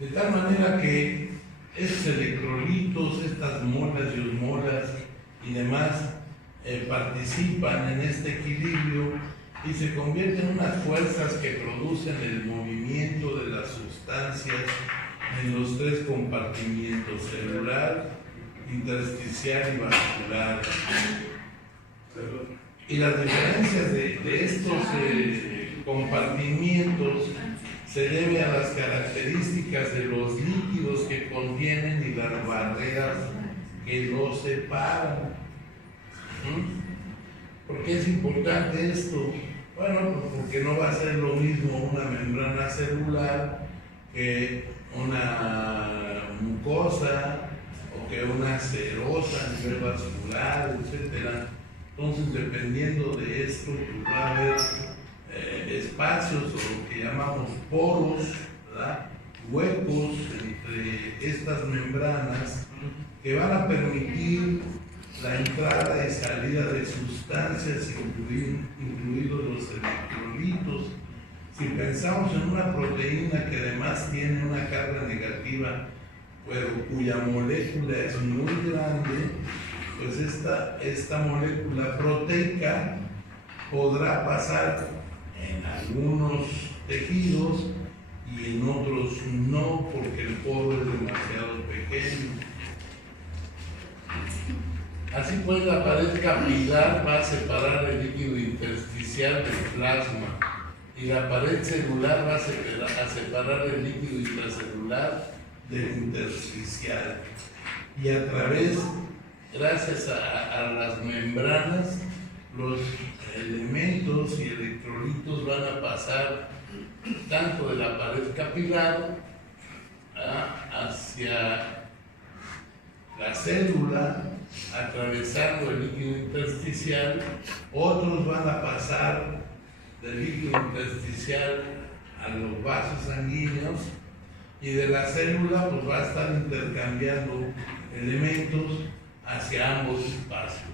De tal manera que estos electrolitos, estas molas y osmolas y demás participan en este equilibrio y se convierten en unas fuerzas que producen el movimiento de las sustancias en los tres compartimientos: celular, intersticial y vascular. Y las diferencias de estos compartimientos se debe a las características de los líquidos que contienen y las barreras que los separan. ¿Por qué es importante esto? Bueno, pues porque no va a ser lo mismo una membrana celular que una mucosa o que una serosa a nivel vascular, etc. Entonces, dependiendo de esto, pues va a haber espacios o lo que llamamos poros, ¿verdad? Huecos entre estas membranas que van a permitir la entrada y salida de sustancias, incluidos los electrolitos. Si pensamos en una proteína que además tiene una carga negativa, pero cuya molécula es muy grande, pues esta molécula proteica podrá pasar en algunos tejidos y en otros no, porque el poro es demasiado pequeño. Así pues, la pared capilar va a separar el líquido intersticial del plasma y la pared celular va a separar el líquido intracelular del intersticial. Y a través, gracias a las membranas, los elementos y electrolitos van a pasar tanto de la pared capilar hacia la célula, atravesando el líquido intersticial. Otros van a pasar del líquido intersticial a los vasos sanguíneos, y de la célula pues va a estar intercambiando elementos hacia ambos espacios.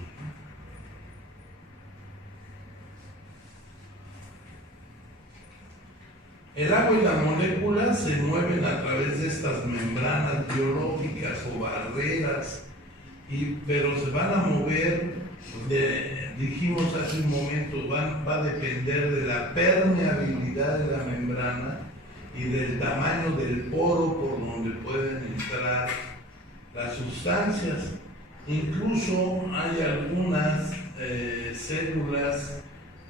El agua y las moléculas se mueven a través de estas membranas biológicas o barreras, pero se van a mover, dijimos hace un momento, va a depender de la permeabilidad de la membrana y del tamaño del poro por donde pueden entrar las sustancias. Incluso hay algunas células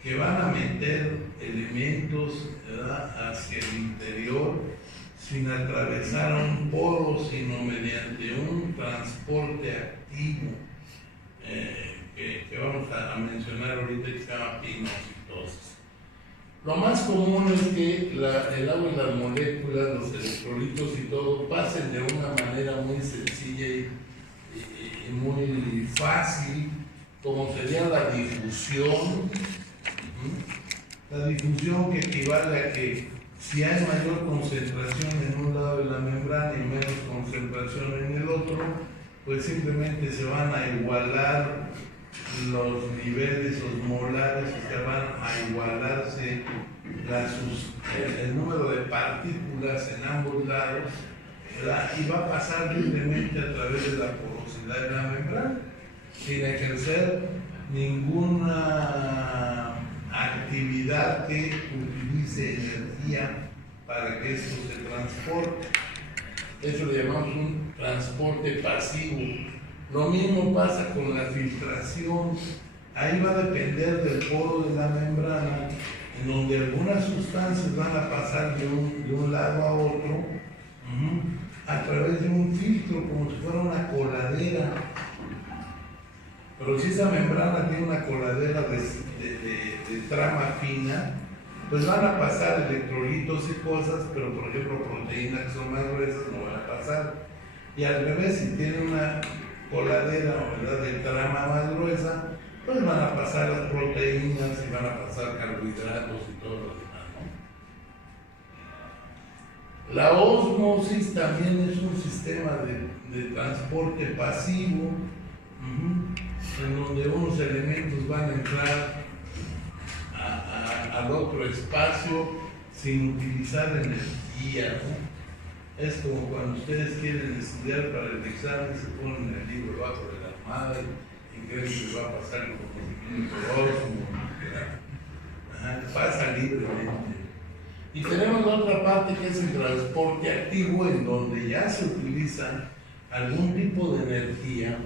que van a meter elementos, ¿verdad?, hacia el interior sin atravesar un poro, sino mediante un transporte activo que vamos a mencionar ahorita, que se llama pinocitosis. Lo más común es que el agua y las moléculas, los electrolitos y todo, pasen de una manera muy sencilla y muy fácil, como sería la difusión. La difusión, que equivale a que si hay mayor concentración en un lado de la membrana y menos concentración en el otro, pues simplemente se van a igualar los niveles osmolares, o sea, van a igualarse el número de partículas en ambos lados, ¿verdad? Y va a pasar libremente a través de la porosidad de la membrana, sin ejercer ninguna actividad que utilice energía para que esto se transporte. Eso le llamamos un transporte pasivo. Lo mismo pasa con la filtración. Ahí va a depender del poro de la membrana, en donde algunas sustancias van a pasar de un lado a otro a través de un filtro, como si fuera una coladera. Pero si esa membrana tiene una coladera de trama fina, pues van a pasar electrolitos y cosas, pero por ejemplo proteínas que son más gruesas no van a pasar. Y al revés, si tiene una coladera, ¿verdad?, de trama más gruesa, pues van a pasar las proteínas y van a pasar carbohidratos y todo lo demás, ¿no? La ósmosis también es un sistema de transporte pasivo, en donde unos elementos van a entrar al otro espacio sin utilizar energía, ¿no? Es como cuando ustedes quieren estudiar para el examen, se ponen el libro debajo de la almohada y creen que les va a pasar el conocimiento pasa libremente. Y tenemos la otra parte que es el transporte activo, en donde ya se utiliza algún tipo de energía,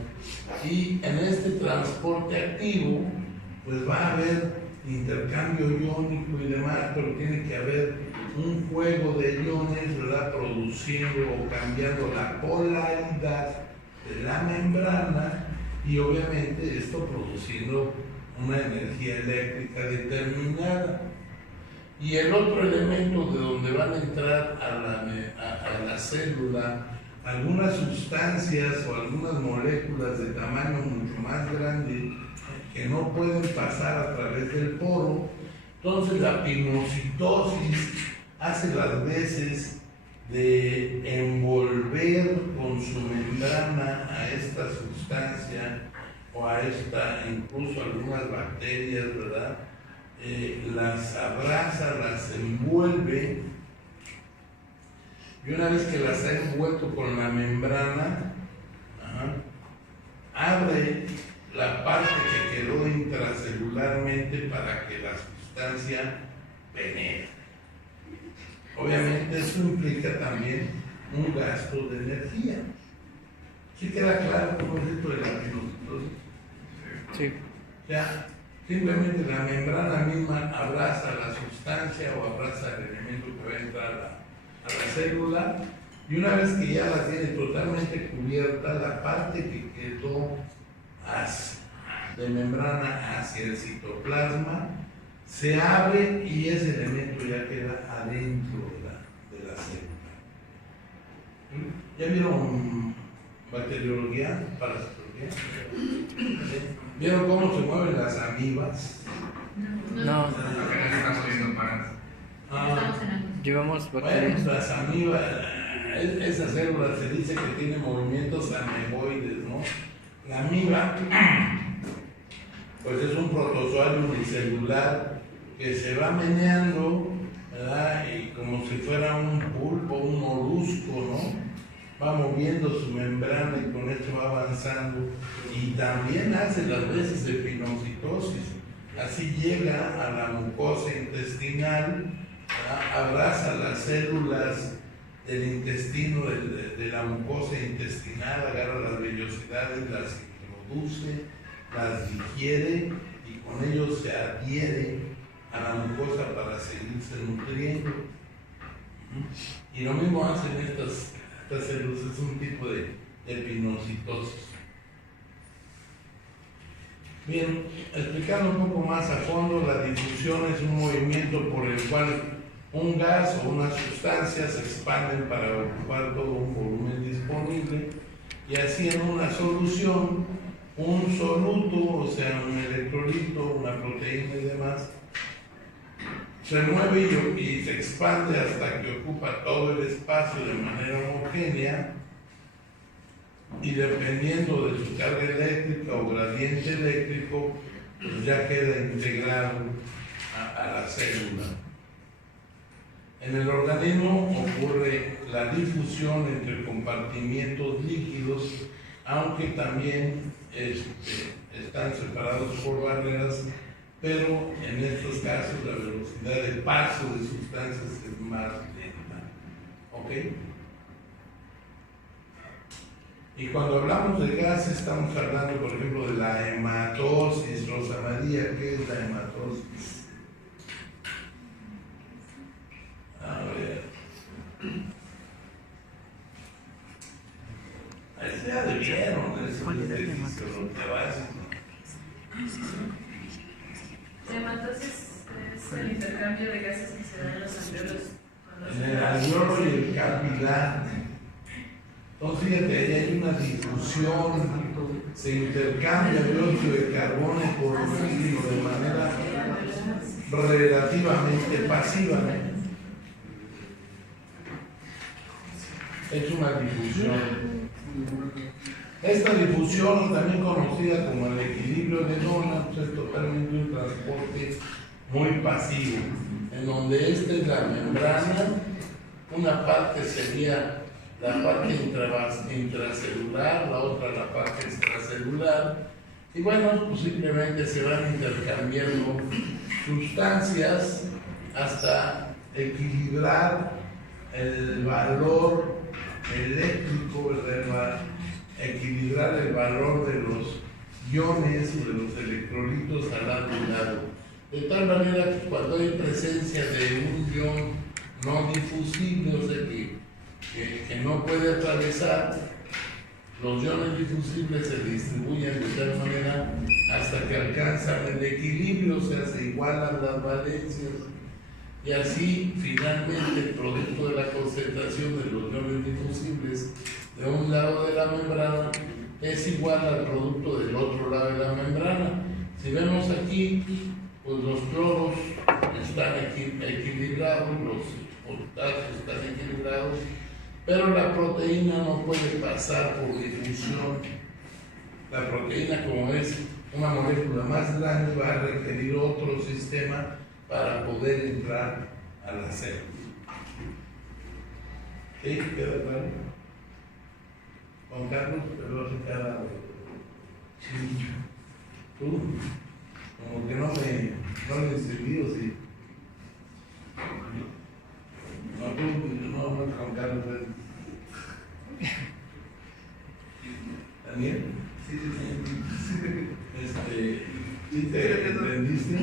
y en este transporte activo pues va a haber intercambio iónico y demás, pero tiene que haber un juego de iones, ¿verdad?, produciendo o cambiando la polaridad de la membrana, y obviamente esto produciendo una energía eléctrica determinada. Y el otro elemento de donde van a entrar a la célula algunas sustancias o algunas moléculas de tamaño mucho más grande que no pueden pasar a través del poro. Entonces la pinocitosis hace las veces de envolver con su membrana a esta sustancia o a esta, incluso algunas bacterias, ¿verdad? Las abraza, las envuelve, y una vez que las ha envuelto con la membrana, abre la parte que quedó intracelularmente para que la sustancia penetre. Obviamente eso implica también un gasto de energía. ¿Sí queda claro cómo es esto de la pinocitosis? Sí. O sea, simplemente la membrana misma abraza la sustancia o abraza el elemento que va a entrar a la célula, y una vez que ya la tiene totalmente cubierta, la parte que quedó de membrana hacia el citoplasma se abre y ese elemento ya queda adentro de la célula. ¿Ya vieron bacteriología, parasitología? ¿Vieron cómo se mueven las amibas? No. Estamos viendo para. Llevamos Bueno, bacterias. las amibas, esa célula se dice que tiene movimientos ameboides, ¿no? La amiba, pues es un protozoario unicelular que se va meneando, ¿verdad? Y como si fuera un pulpo, un molusco, ¿no? Va moviendo su membrana y con esto va avanzando, y también hace las veces de pinocitosis. Así llega a la mucosa intestinal, ¿verdad? Abraza las células del intestino, de la mucosa intestinal, agarra las vellosidades, las introduce, las digiere y con ello se adhiere a la mucosa para seguirse nutriendo. Y lo mismo hacen estas células, es un tipo de pinocitosis. Bien, explicando un poco más a fondo, la difusión es un movimiento por el cual un gas o una sustancia se expanden para ocupar todo un volumen disponible, y así en una solución, un soluto, o sea, un electrolito, una proteína y demás, se mueve y se expande hasta que ocupa todo el espacio de manera homogénea, y dependiendo de su carga eléctrica o gradiente eléctrico, pues ya queda integrado a la célula. En el organismo ocurre la difusión entre compartimientos líquidos, aunque también están separados por barreras, pero en estos casos la velocidad de paso de sustancias es más lenta. ¿Ok? Y cuando hablamos de gases estamos hablando, por ejemplo, de la hematosis. Rosa María, ¿qué es la hematosis? A ver. Ahí ya debieron, eso es de fisiología básica. La hematosis es el intercambio de gases que se dan en los alveolos. En el alveolo y el capilar. Entonces, fíjate, ahí hay una difusión, se intercambia dióxido de carbono por oxígeno de manera relativamente pasiva. Es una difusión. Esta difusión, también conocida como el equilibrio de Donat, es totalmente un transporte muy pasivo, en donde esta es la membrana, una parte sería la parte intracelular, la otra la parte extracelular, y bueno, pues simplemente se van intercambiando sustancias hasta equilibrar el valor eléctrico, equilibrar el valor de los iones o de los electrolitos al lado y lado. De tal manera que cuando hay presencia de un ion no difusible, o sea que no puede atravesar, los iones difusibles se distribuyen de tal manera hasta que alcanzan el equilibrio, o sea, se igualan las valencias, y así finalmente el producto de la concentración de los iones difusibles de un lado de la membrana es igual al producto del otro lado de la membrana. Si vemos aquí, pues los cloros están equilibrados, los potasios están equilibrados, pero la proteína no puede pasar por difusión. La proteína, como es una molécula más grande, va a requerir otro sistema para poder entrar a la célula. ¿Sí? ¿Queda claro? Juan Carlos, pero hace cara de chincho. Tú, como que no le distribuido, sí. No, Juan Carlos. ¿Daniel? Sí. ¿Sí te entendiste?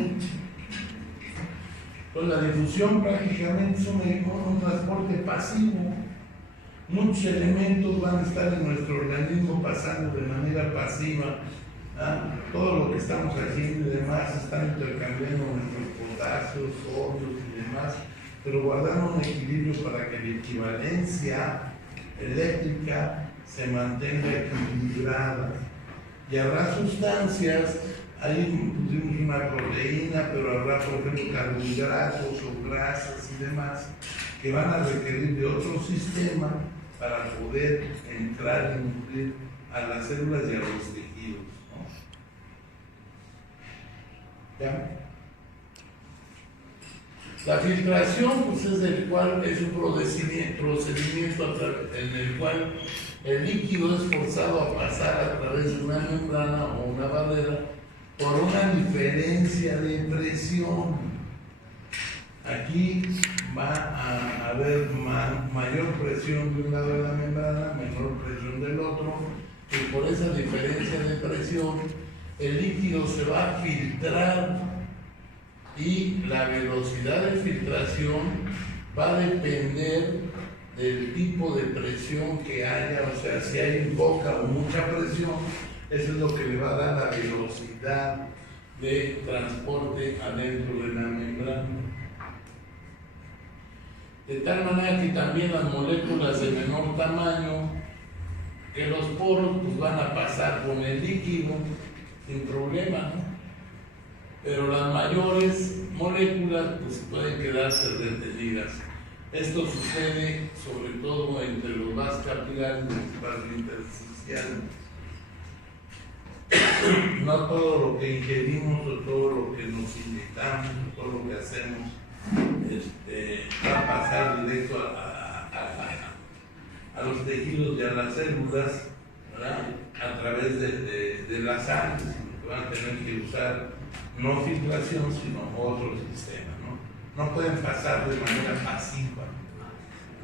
Pues la difusión prácticamente es un transporte pasivo. Muchos elementos van a estar en nuestro organismo pasando de manera pasiva. Todo lo que estamos haciendo y demás están intercambiando nuestros potasios, sodios y demás, pero guardando un equilibrio para que la equivalencia eléctrica se mantenga equilibrada. Y habrá sustancias, ahí pusimos una proteína, pero habrá, por ejemplo, carbohidratos o grasas y demás, que van a requerir de otro sistema para poder entrar y nutrir a las células y a los tejidos, ¿no? ¿Ya? La filtración, pues es un procedimiento en el cual el líquido es forzado a pasar a través de una membrana o una barrera por una diferencia de presión. Aquí va a haber mayor presión de un lado de la membrana, menor presión del otro, y por esa diferencia de presión el líquido se va a filtrar, y la velocidad de filtración va a depender del tipo de presión que haya. O sea, si hay poca o mucha presión, eso es lo que le va a dar la velocidad de transporte adentro de la membrana. De tal manera que también las moléculas de menor tamaño que los poros, pues van a pasar con el líquido sin problema, ¿no? Pero las mayores moléculas pues pueden quedarse retenidas. Esto sucede sobre todo entre los vasos capilares del espacio intersticial. No todo lo que ingerimos o todo lo que nos inyectamos o todo lo que hacemos va a pasar directo a los tejidos y a las células, ¿verdad? A través de la sangre, sino que van a tener que usar no filtración, sino otro sistema, ¿no? No pueden pasar de manera pasiva,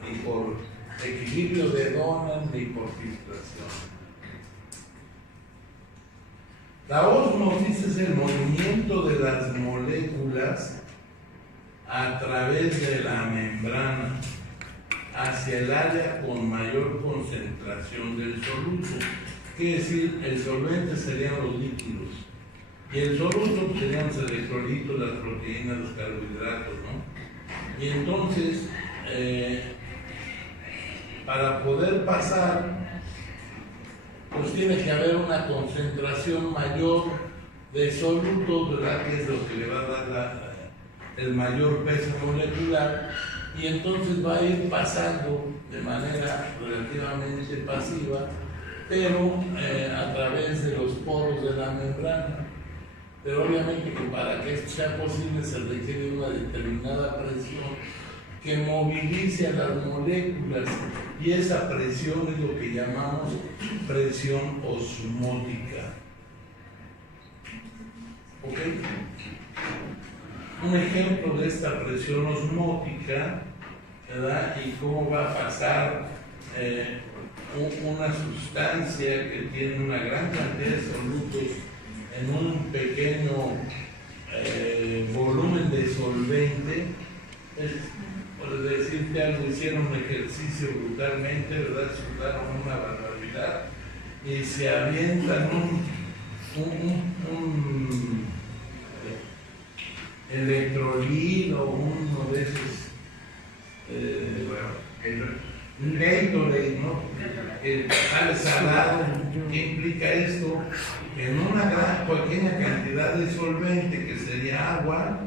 ni por equilibrio de Donan, ni por filtración. La ósmosis es el movimiento de las moléculas a través de la membrana hacia el área con mayor concentración del soluto. Quiere decir, el solvente serían los líquidos y el soluto serían los electrolitos, las proteínas, los carbohidratos, ¿no? Y entonces, para poder pasar, pues tiene que haber una concentración mayor de solutos, ¿verdad? Que es lo que le va a dar el mayor peso molecular, y entonces va a ir pasando de manera relativamente pasiva, pero a través de los poros de la membrana. Pero obviamente que para que esto sea posible se requiere una determinada presión, que movilice a las moléculas, y esa presión es lo que llamamos presión osmótica. ¿Ok? Un ejemplo de esta presión osmótica, ¿verdad? Y cómo va a pasar una sustancia que tiene una gran cantidad de solutos en un pequeño volumen de solvente. Por decirte algo, hicieron un ejercicio brutalmente, ¿verdad? Sudaron una barbaridad y se avientan un electrolit o uno de esos un Gatorade, ¿no? Que sale salado. ¿Qué implica esto? En una gran pequeña cantidad de solvente, que sería agua,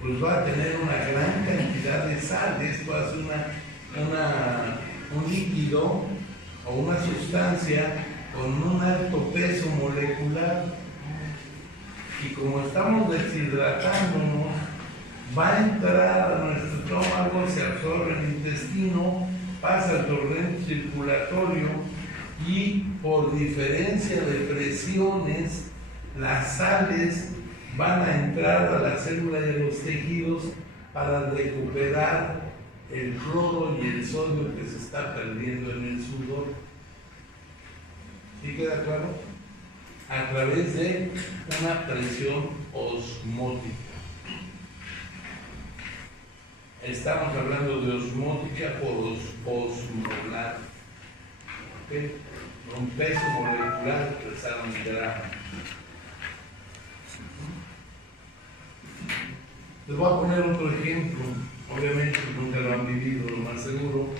pues va a tener una gran cantidad de sal. Esto hace un líquido o una sustancia con un alto peso molecular. Y como estamos deshidratándonos, va a entrar a nuestro estómago, se absorbe en el intestino, pasa al torrente circulatorio y por diferencia de presiones, las sales van a entrar a la célula y a los tejidos para recuperar el cloro y el sodio que se está perdiendo en el sudor. ¿Sí queda claro? A través de una presión osmótica. Estamos hablando de osmótica por osmolar. ¿Okay? Un peso molecular pesado en gramos. Les voy a poner otro ejemplo. Obviamente nunca lo han vivido, lo más seguro,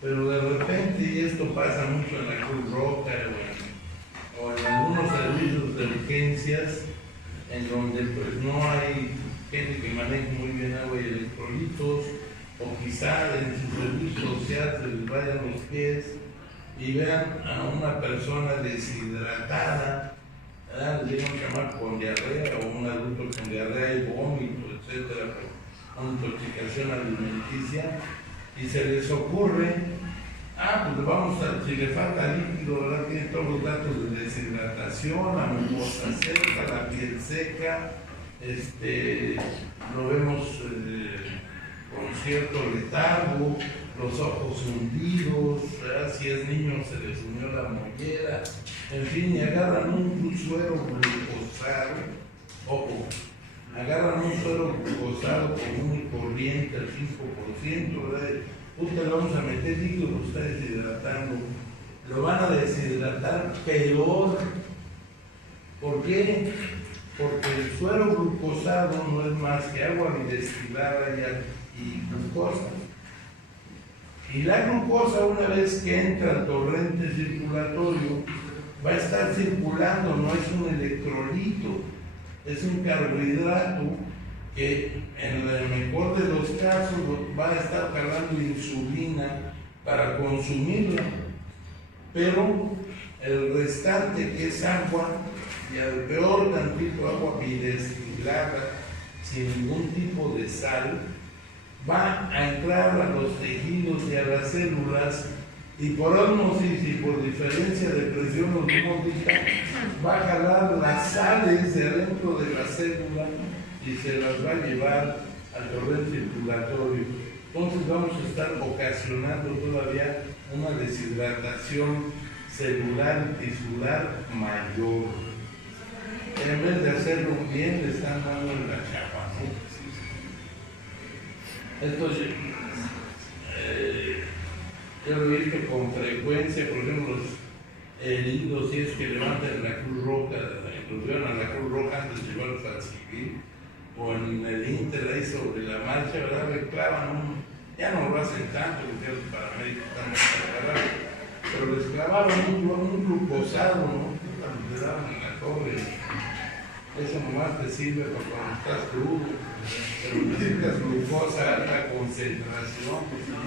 pero de repente, y esto pasa mucho en la Cruz Roja o en algunos servicios de urgencias, en donde pues no hay gente que maneje muy bien agua y electrolitos, o quizá en su servicio social se les vayan los pies y vean a una persona deshidratada, ¿verdad? Les llegan a llamar con diarrea, o un adulto con diarrea y vómito, etcétera, con intoxicación alimenticia, y se les ocurre, pues vamos a, si le falta líquido, ¿verdad? Tiene todos los datos de deshidratación, la mucosa seca, la piel seca, lo vemos con cierto letargo, los ojos hundidos, ¿verdad? Si es niño se les unió la mollera, en fin, y agarran un suero glucosado, ojo, agarran un suero glucosado común y corriente al 5%, ¿verdad? Usted lo vamos a meter líquido, lo está deshidratando, lo van a deshidratar peor. ¿Por qué? Porque el suero glucosado no es más que agua bidestilada y glucosa. Y la glucosa, una vez que entra al torrente circulatorio, va a estar circulando, no es un electrolito, es un carbohidrato que en el mejor de los casos va a estar cargando insulina para consumirla, pero el restante, que es agua, y al peor tantito agua bidestilada, sin ningún tipo de sal, va a entrar a los tejidos y a las células, y por ósmosis y por diferencia de presión osmótica va a jalar las sales de adentro de la célula y se las va a llevar al torrente circulatorio. Entonces vamos a estar ocasionando todavía una deshidratación celular y tisular mayor. En vez de hacerlo bien, le están dando en la chapa, ¿no? Entonces, yo lo he visto con frecuencia, por ejemplo, los heridos, si es que levantan la Cruz Roja, los llevan a la Cruz Roja antes de llevarlos al civil, o en el Inter ahí sobre la marcha, ¿verdad? Le clavan ya no lo hacen tanto porque los paramédicos están más preparados, pero les clavaron un glucosado, ¿no? Cuando le daban en la torre. Eso nomás te sirve para cuando estás crudo, pero necesitas glucosa a alta concentración, pues si no,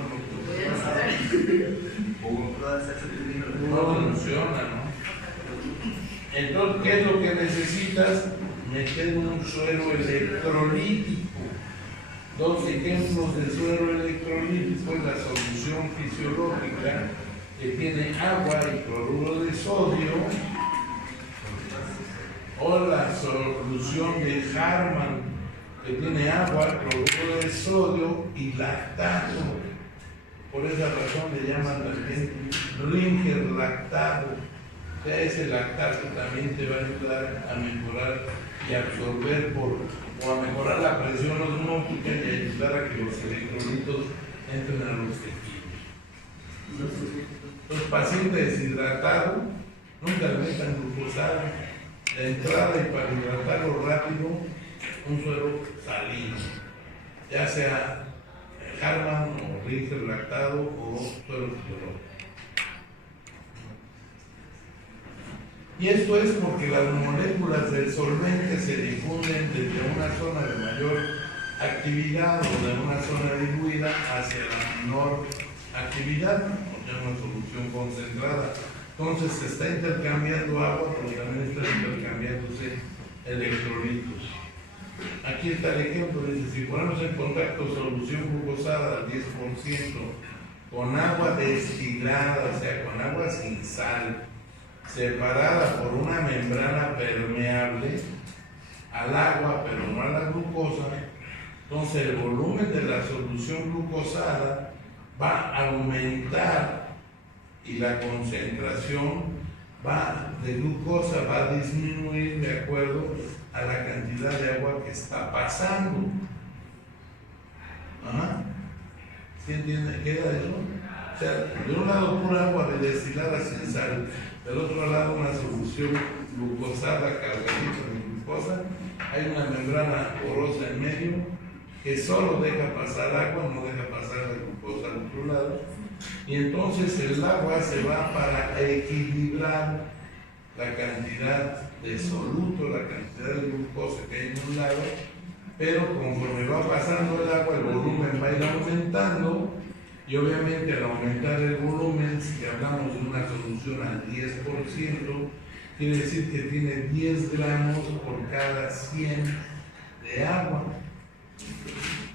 no funciona, ¿no? Entonces, ¿qué es lo que necesitas? Meter un suero electrolítico. Dos ejemplos de suero electrolítico. y después la solución fisiológica que tiene agua y cloruro de sodio, o la solución de Harman que tiene agua, cloruro de sodio y lactato. Por esa razón le llaman también Ringer lactato. O sea, ese lactato también te va a ayudar a mejorar y absorber o a mejorar la presión osmótica y ayudar a que los electrolitos entren a los tejidos. Los pacientes deshidratados nunca le metan glucosada. La entrada y para hidratarlo rápido, un suero salino, ya sea Harman o Ringer lactado o suero fisiológico. Y esto es porque las moléculas del solvente se difunden desde una zona de mayor actividad o de una zona diluida hacia la menor actividad, o sea, una solución concentrada. Entonces se está intercambiando agua, pero también está intercambiándose electrolitos. Aquí está el ejemplo, dice, si ponemos en contacto solución glucosada al 10% con agua destilada, o sea, con agua sin sal, separada por una membrana permeable al agua, pero no a la glucosa, entonces el volumen de la solución glucosada va a aumentar y la concentración de glucosa va a disminuir de acuerdo a la cantidad de agua que está pasando. Ajá. ¿Sí entiende? ¿Queda eso? O sea, de un lado pura agua destilada sin sal, del otro lado una solución glucosada cargadita de glucosa, hay una membrana porosa en medio que solo deja pasar agua, no deja pasar la glucosa al otro lado, y entonces el agua se va para equilibrar la cantidad de soluto, la cantidad de glucosa que hay en un lado, pero conforme va pasando el agua, el volumen va a ir aumentando. Y obviamente al aumentar el volumen, si hablamos de una solución al 10%, quiere decir que tiene 10 gramos por cada 100 de agua.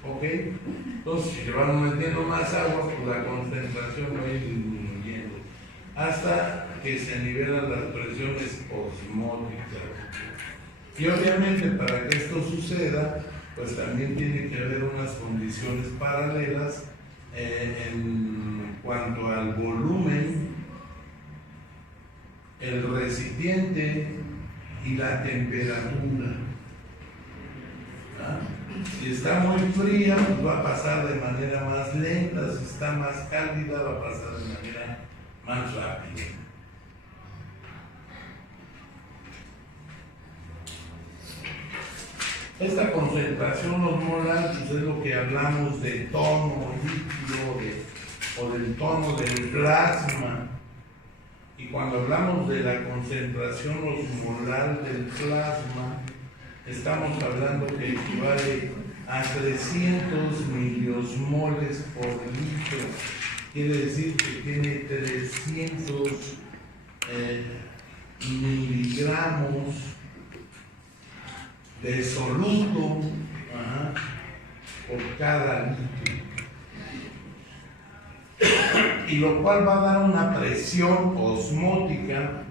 ¿Ok? Entonces, si le vamos metiendo más agua, pues la concentración va a ir disminuyendo hasta que se nivelan las presiones osmóticas. Y obviamente para que esto suceda, pues también tiene que haber unas condiciones paralelas en cuanto al volumen, el recipiente y la temperatura. ¿Ah? Si está muy fría, pues va a pasar de manera más lenta; si está más cálida, va a pasar de manera más rápida. Esta concentración osmolar pues es lo que hablamos de tono líquido o del tono del plasma. Y cuando hablamos de la concentración osmolar del plasma, estamos hablando que equivale a 300 miliosmoles por litro. Quiere decir que tiene 300 miligramos de soluto por cada litro, y lo cual va a dar una presión osmótica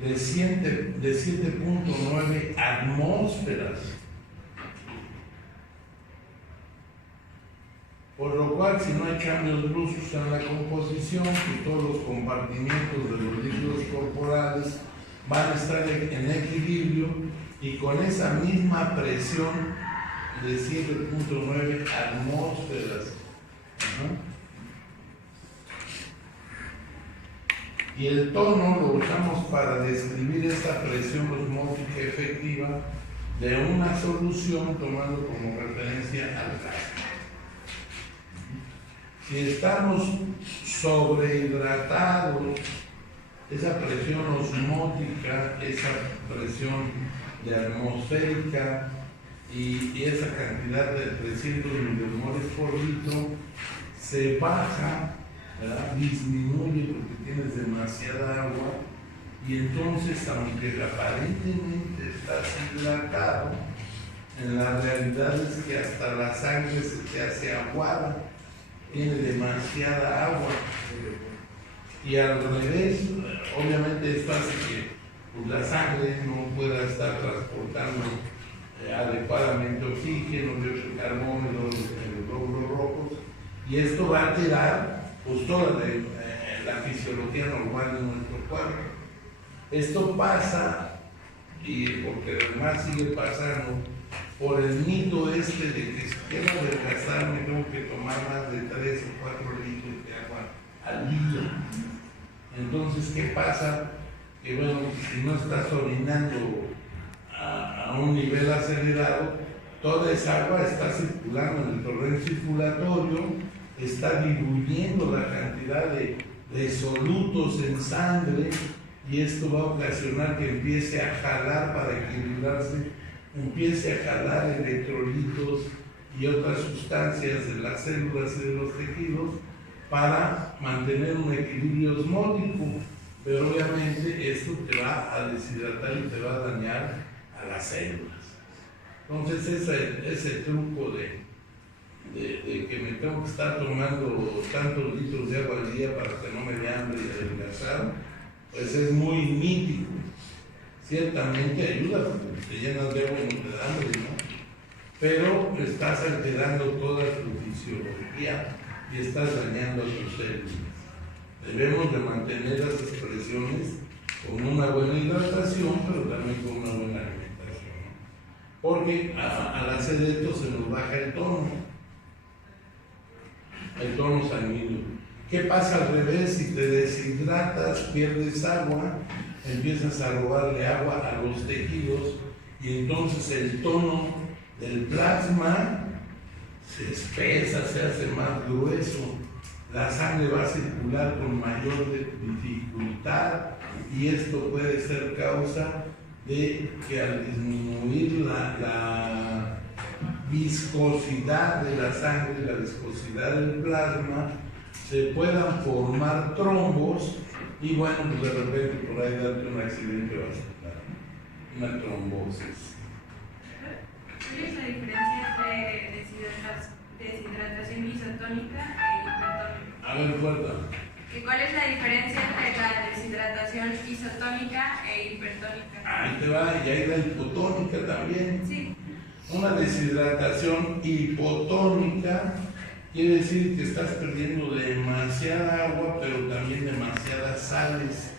de 7.9 atmósferas, por lo cual, si no hay cambios bruscos en la composición, y todos los compartimientos de los líquidos corporales van a estar en equilibrio, y con esa misma presión de 7.9 atmósferas. Y el tono lo usamos para describir esta presión osmótica efectiva de una solución, tomando como referencia al gas. Si estamos sobrehidratados, esa presión osmótica, esa presión de atmosférica y esa cantidad de 300 milimoles por litro se baja, ¿verdad? Disminuye porque tienes demasiada agua, y entonces, aunque aparentemente estás hidratado, en la realidad es que hasta la sangre se te hace aguada, tiene demasiada agua. Y al revés, obviamente esto hace que pues, la sangre no pueda estar transportando adecuadamente oxígeno, dióxido de carbono, los glóbulos rojos, y esto va a alterar pues, toda la fisiología normal de nuestro cuerpo. Esto pasa, y porque además sigue pasando, por el mito de que si quiero adelgazar me tengo que tomar más de 3 o 4 litros de agua al día. Entonces, ¿qué pasa? Que bueno, si no estás orinando a un nivel acelerado, toda esa agua está circulando en el torrente circulatorio, está diluyendo la cantidad de solutos en sangre, y esto va a ocasionar que empiece a jalar para equilibrarse, empiece a jalar electrolitos y otras sustancias de las células y de los tejidos para mantener un equilibrio osmótico. Pero obviamente esto te va a deshidratar y te va a dañar a las células. Entonces ese truco de que me tengo que estar tomando tantos litros de agua al día para que no me dé hambre y adelgazar, pues es muy mítico. Ciertamente ayuda porque te llenas de agua y no te da hambre, ¿no? Pero estás alterando toda tu fisiología y estás dañando a tus células. Debemos de mantener las expresiones con una buena hidratación, pero también con una buena alimentación, ¿no? Porque al hacer esto se nos baja el tono sanguíneo. ¿Qué pasa al revés? Si te deshidratas, pierdes agua, empiezas a robarle agua a los tejidos y entonces el tono del plasma se espesa, se hace más grueso, la sangre va a circular con mayor dificultad y esto puede ser causa de que al disminuir la viscosidad de la sangre, la viscosidad del plasma, se puedan formar trombos y bueno, pues de repente por ahí darte un accidente vascular, una trombosis. ¿Cuál es la diferencia entre deshidratación isotónica e hipertónica? A ver, fuerza. ¿Cuál es la diferencia entre la deshidratación isotónica e hipertónica? Ahí te va, y hay la hipotónica también. Sí. Una deshidratación hipotónica quiere decir que estás perdiendo demasiada agua, pero también demasiadas sales.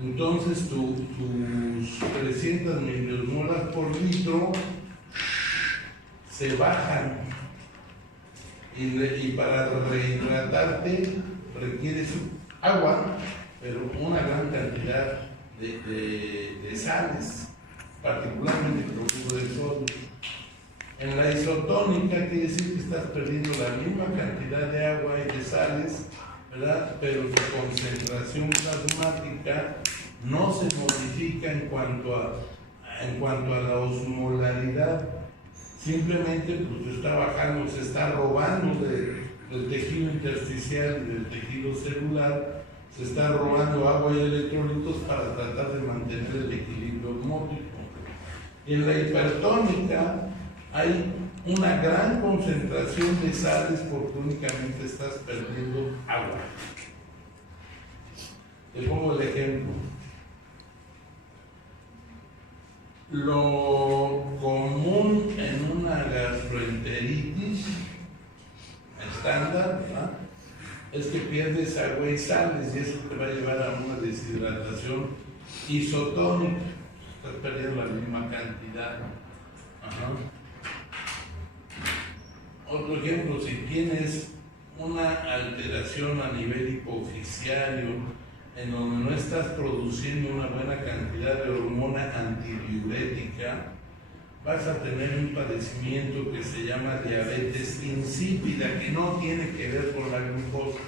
Entonces tus 300 milimolas por litro se bajan. Y para rehidratarte requieres agua, pero una gran cantidad de sales, particularmente el cloruro de sodio. En la isotónica quiere decir que estás perdiendo la misma cantidad de agua y de sales, ¿verdad? Pero tu concentración plasmática no se modifica en cuanto a la osmolaridad. Simplemente pues, está bajando, se está robando del tejido intersticial y del tejido celular, se está robando agua y electrolitos para tratar de mantener el equilibrio osmótico. Y en la hipertónica hay una gran concentración de sales porque únicamente estás perdiendo agua. Te pongo el ejemplo. Lo común en una gastroenteritis estándar, ¿verdad?, es que pierdes agua y sales y eso te va a llevar a una deshidratación isotónica. Estás perdiendo la misma cantidad. Ajá. Otro ejemplo, si tienes una alteración a nivel hipofisiario en donde no estás produciendo una buena cantidad de hormona antidiurética, vas a tener un padecimiento que se llama diabetes insípida, que no tiene que ver con la glucosa.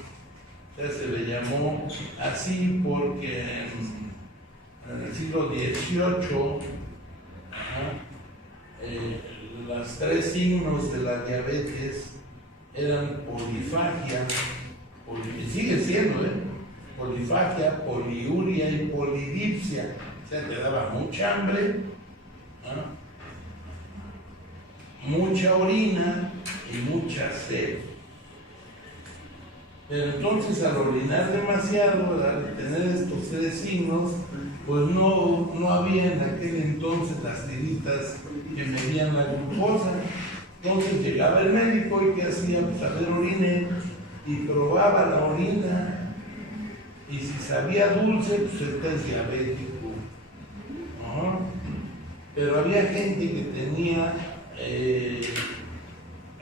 O sea, se le llamó así porque en el siglo XVIII, las 3 signos de la diabetes eran polifagia, y sigue siendo, polifagia, poliuria y polidipsia. O sea, te daba mucha hambre, mucha orina y mucha sed. Pero entonces al orinar demasiado, al tener estos tres signos, pues no había en aquel entonces las tiritas que medían la glucosa. Entonces llegaba el médico y ¿qué hacía? Pues a ver, oriné y probaba la orina y si sabía dulce, pues este es diabético, ¿no? Pero había gente que tenía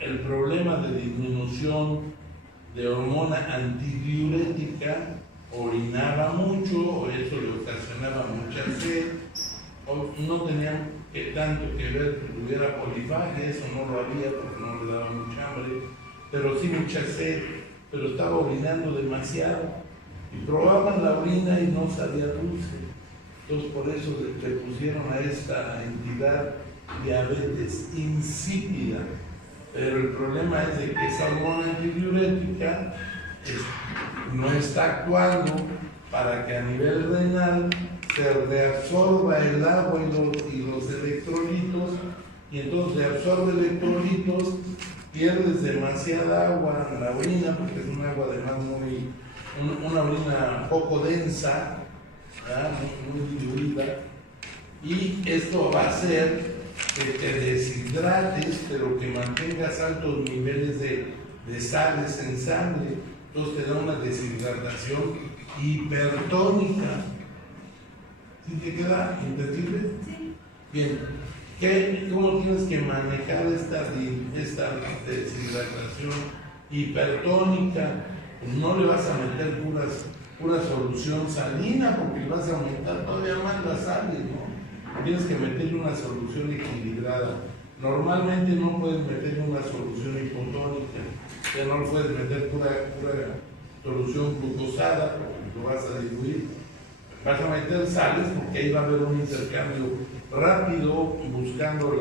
el problema de disminución de hormona antidiurética, orinaba mucho, o eso le ocasionaba mucha sed, o no tenían tanto que ver que tuviera polifagia, eso no lo había porque no le daba mucha hambre, pero sí mucha sed, pero estaba orinando demasiado, y probaban la orina y no sabía dulce. Entonces por eso le pusieron a esta entidad diabetes insípida. Pero el problema es de que esa hormona antidiurética no está actuando para que a nivel renal se reabsorba el agua y los electrolitos, y entonces absorbe electrolitos, pierdes demasiada agua en la orina, porque es un agua además una orina poco densa, muy diluida, y esto va a hacer que te deshidrates, pero que mantengas altos niveles de sales en sangre. Entonces te da una deshidratación hipertónica. ¿Sí te queda entendible? Sí. Bien. ¿Cómo tienes que manejar esta deshidratación hipertónica? Pues no le vas a meter pura solución salina, porque le vas a aumentar todavía más las sales, ¿no? Tienes que meterle una solución equilibrada. Normalmente no puedes meterle una solución hipotónica, ya no puedes meter pura solución glucosada porque lo vas a diluir. Vas a meter sales porque ahí va a haber un intercambio rápido buscando el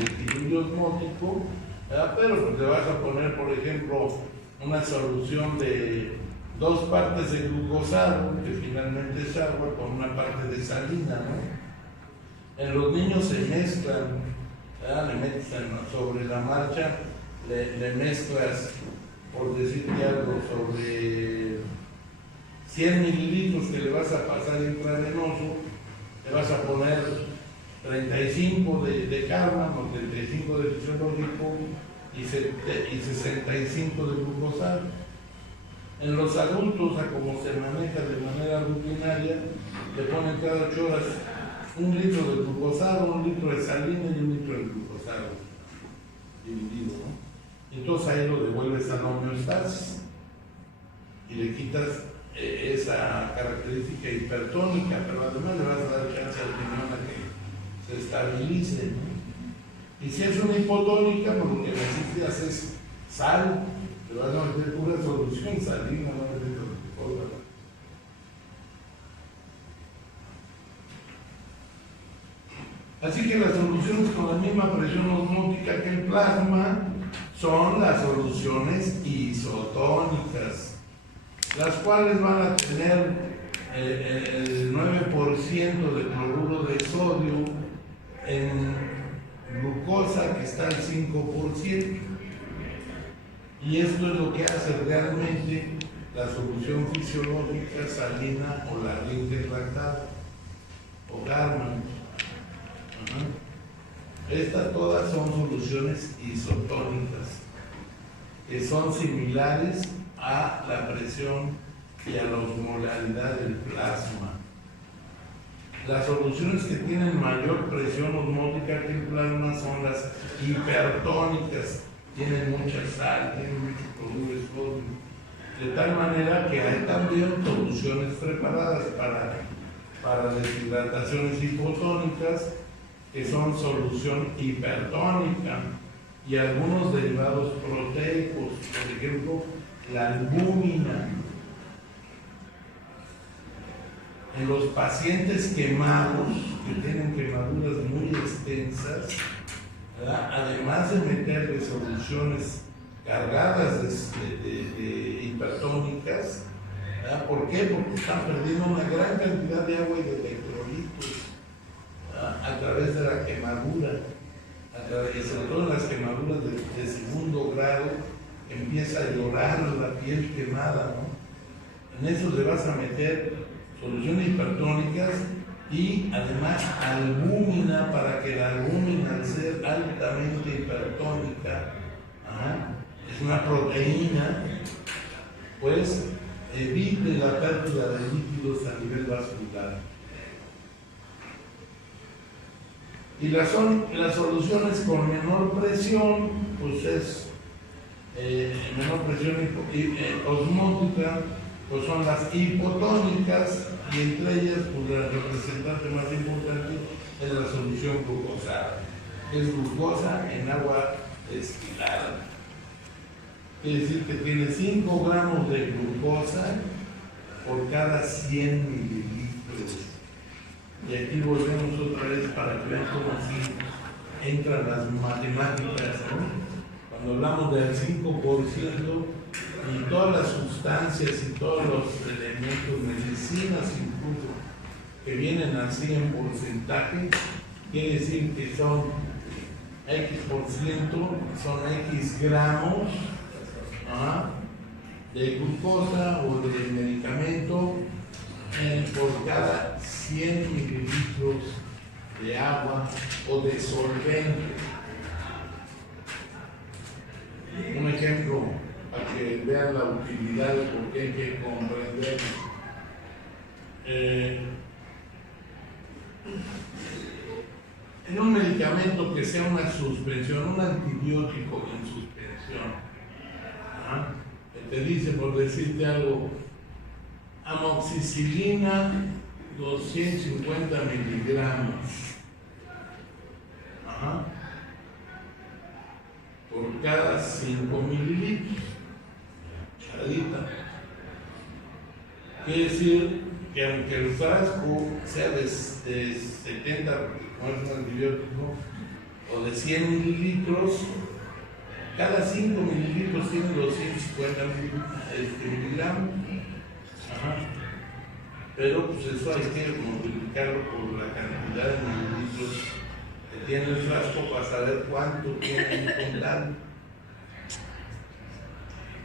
equilibrio osmótico, ¿verdad? Pero pues le vas a poner, por ejemplo, una solución de 2 partes de glucosado, que finalmente es agua, con una parte de salina, ¿no? En los niños se mezclan, ¿verdad? Le mezclan sobre la marcha, le mezclas, por decirte algo, sobre 100 mililitros que le vas a pasar intravenoso, le vas a poner 35 de Karman o 35 de fisiológico y 65 de glucosado. En los adultos, a como se maneja de manera rutinaria, le ponen cada 8 horas 1 litro de glucosado, 1 litro de salina y 1 litro de glucosado dividido, ¿no? Entonces ahí lo devuelves a la homeostasis y le quitas esa característica hipertónica, pero además le vas a dar chance al riñón a que se estabilice, ¿no? Y si es una hipotónica, pues lo que necesitas es sal, te vas a meter pura solución salina, no meter glucosa. Así que las soluciones con la misma presión osmótica que el plasma son las soluciones isotónicas, las cuales van a tener el 9% de cloruro de sodio en glucosa que está al 5%. Y esto es lo que hace realmente la solución fisiológica salina o la lactada o Karman. Estas todas son soluciones isotónicas que son similares a la presión y a la osmolaridad del plasma. Las soluciones que tienen mayor presión osmótica que el plasma son las hipertónicas, tienen mucha sal, tienen mucho cloruro de sodio, de tal manera que hay también soluciones preparadas para deshidrataciones hipotónicas, que son solución hipertónica, y algunos derivados proteicos, por ejemplo, la albúmina. En los pacientes quemados, que tienen quemaduras muy extensas, ¿verdad? Además de meterle soluciones cargadas de hipertónicas, ¿verdad? ¿Por qué? Porque están perdiendo una gran cantidad de agua y de electrolitos a través de la quemadura, sobre todo empieza a llorar la piel quemada, ¿no? En eso le vas a meter soluciones hipertónicas y además albúmina, para que la albúmina, al ser altamente hipertónica, es una proteína, pues evite la pérdida de líquidos a nivel vascular. Y las soluciones con menor presión, pues es menor presión osmótica, pues son las hipotónicas, y entre ellas, pues la representante más importante es la solución glucosada, que es glucosa en agua destilada. Quiere decir que tiene 5 gramos de glucosa por cada 100 mililitros. Y aquí volvemos otra vez para que vean cómo así entran las matemáticas, ¿no? Cuando hablamos del 5% y todas las sustancias y todos los elementos, medicinas incluso, que vienen así en porcentaje, quiere decir que son X%, son X gramos de glucosa o de medicamento por cada 100 mililitros de agua o de solvente. Un ejemplo para que vean la utilidad de por qué hay que comprender. En un medicamento que sea una suspensión, un antibiótico en suspensión, te dice, por decirte algo, amoxicilina 250 miligramos por cada 5 mililitros, chadita. Quiere decir que aunque el frasco sea de 70, como es un antibiótico, o de 100 mililitros, cada 5 mililitros tiene 250 miligramos. Pero pues eso hay que multiplicarlo por la cantidad de mililitros que tiene el frasco para saber cuánto tiene en total.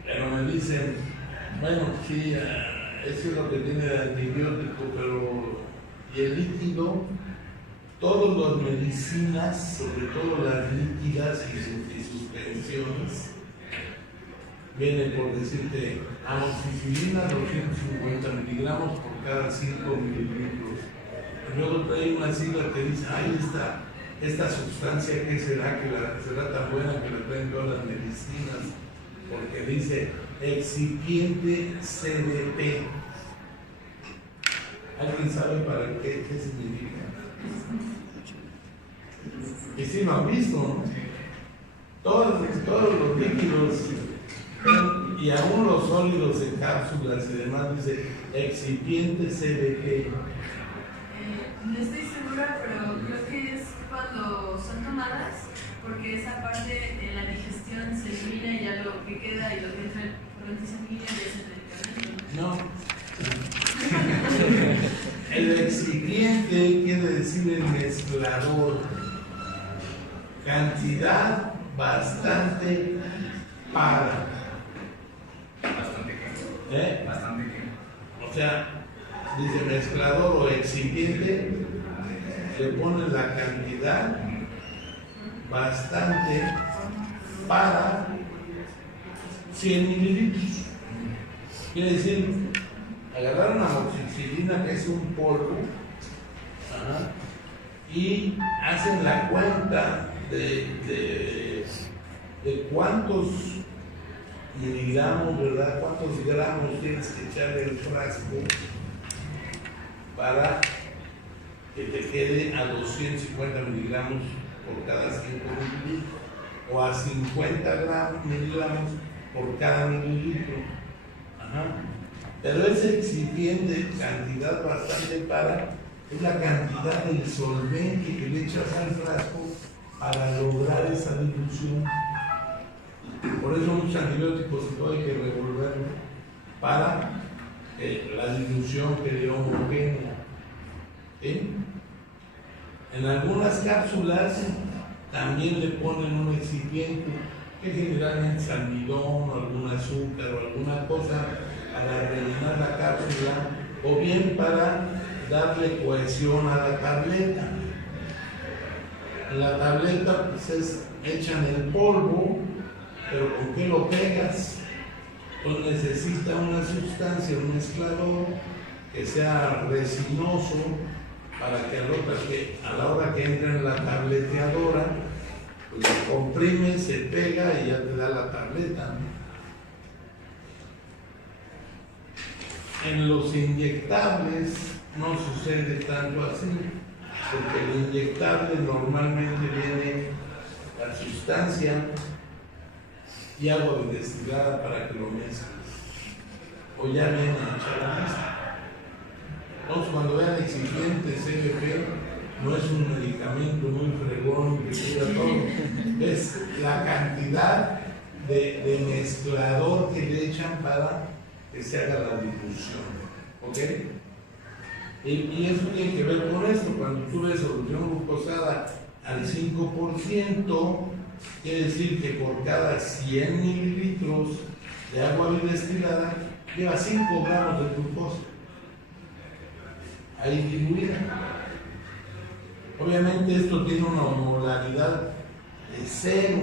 Pero me dicen, bueno, sí, eso es lo que tiene de antibiótico, pero y el líquido, todas las medicinas, sobre todo las líquidas y suspensiones, viene por decirte amoxicilina 250 miligramos por cada 5 mililitros. Y luego trae una sigla que dice, ahí está, esta sustancia, ¿qué será? Que será tan buena que la traen todas las medicinas, porque dice excipiente CDP. ¿Alguien sabe para qué significa? Y sí lo han visto, ¿no? Todos los líquidos y aún los sólidos en cápsulas y demás dice excipiente CDP. No estoy segura, pero creo que es cuando son tomadas, porque esa parte en la digestión se elimina y ya lo que queda y lo que entra por corriente sanguínea es el medicamento. No. El excipiente quiere decir el mezclador. Cantidad bastante para. Bastante qué. Bastante qué. O sea, dice mezclador o excipiente, le pone la cantidad bastante para 100 mililitros. Quiere decir, agarrar una amoxicilina, que es un polvo, y hacen la cuenta de cuántos miligramos, ¿verdad? Cuántos gramos tienes que echarle el frasco para que te quede a 250 miligramos por cada 5 mililitros o a 50 miligramos por cada mililitro. Pero ese excipiente, cantidad bastante para, es la cantidad del solvente que le echas al frasco para lograr esa dilución. Por eso muchos antibióticos hay que revolverlo para la dilución quede homogénea. ¿Sí? En algunas cápsulas también le ponen un excipiente que generalmente es almidón o algún azúcar o alguna cosa para rellenar la cápsula, o bien para darle cohesión a la tableta. La tableta pues echan el polvo, pero ¿con qué lo pegas? Pues necesita una sustancia, un mezclador que sea resinoso para que a la hora que entra en la tableteadora, pues lo comprime, se pega y ya te da la tableta, ¿no? En los inyectables no sucede tanto así, porque el inyectable normalmente viene la sustancia y agua destilada para que lo mezcles, o ya viene hecha la mezcla. Entonces, cuando vean exigente CBP, no es un medicamento muy fregón que cura todo, es la cantidad de mezclador que le echan para que se haga la difusión, ¿ok? Y eso tiene que ver con esto. Cuando tú ves solución glucosada al 5%, quiere decir que por cada 100 mililitros de agua bidestilada lleva 5 gramos de glucosa ahí diluida. Obviamente esto tiene una osmolaridad de 0.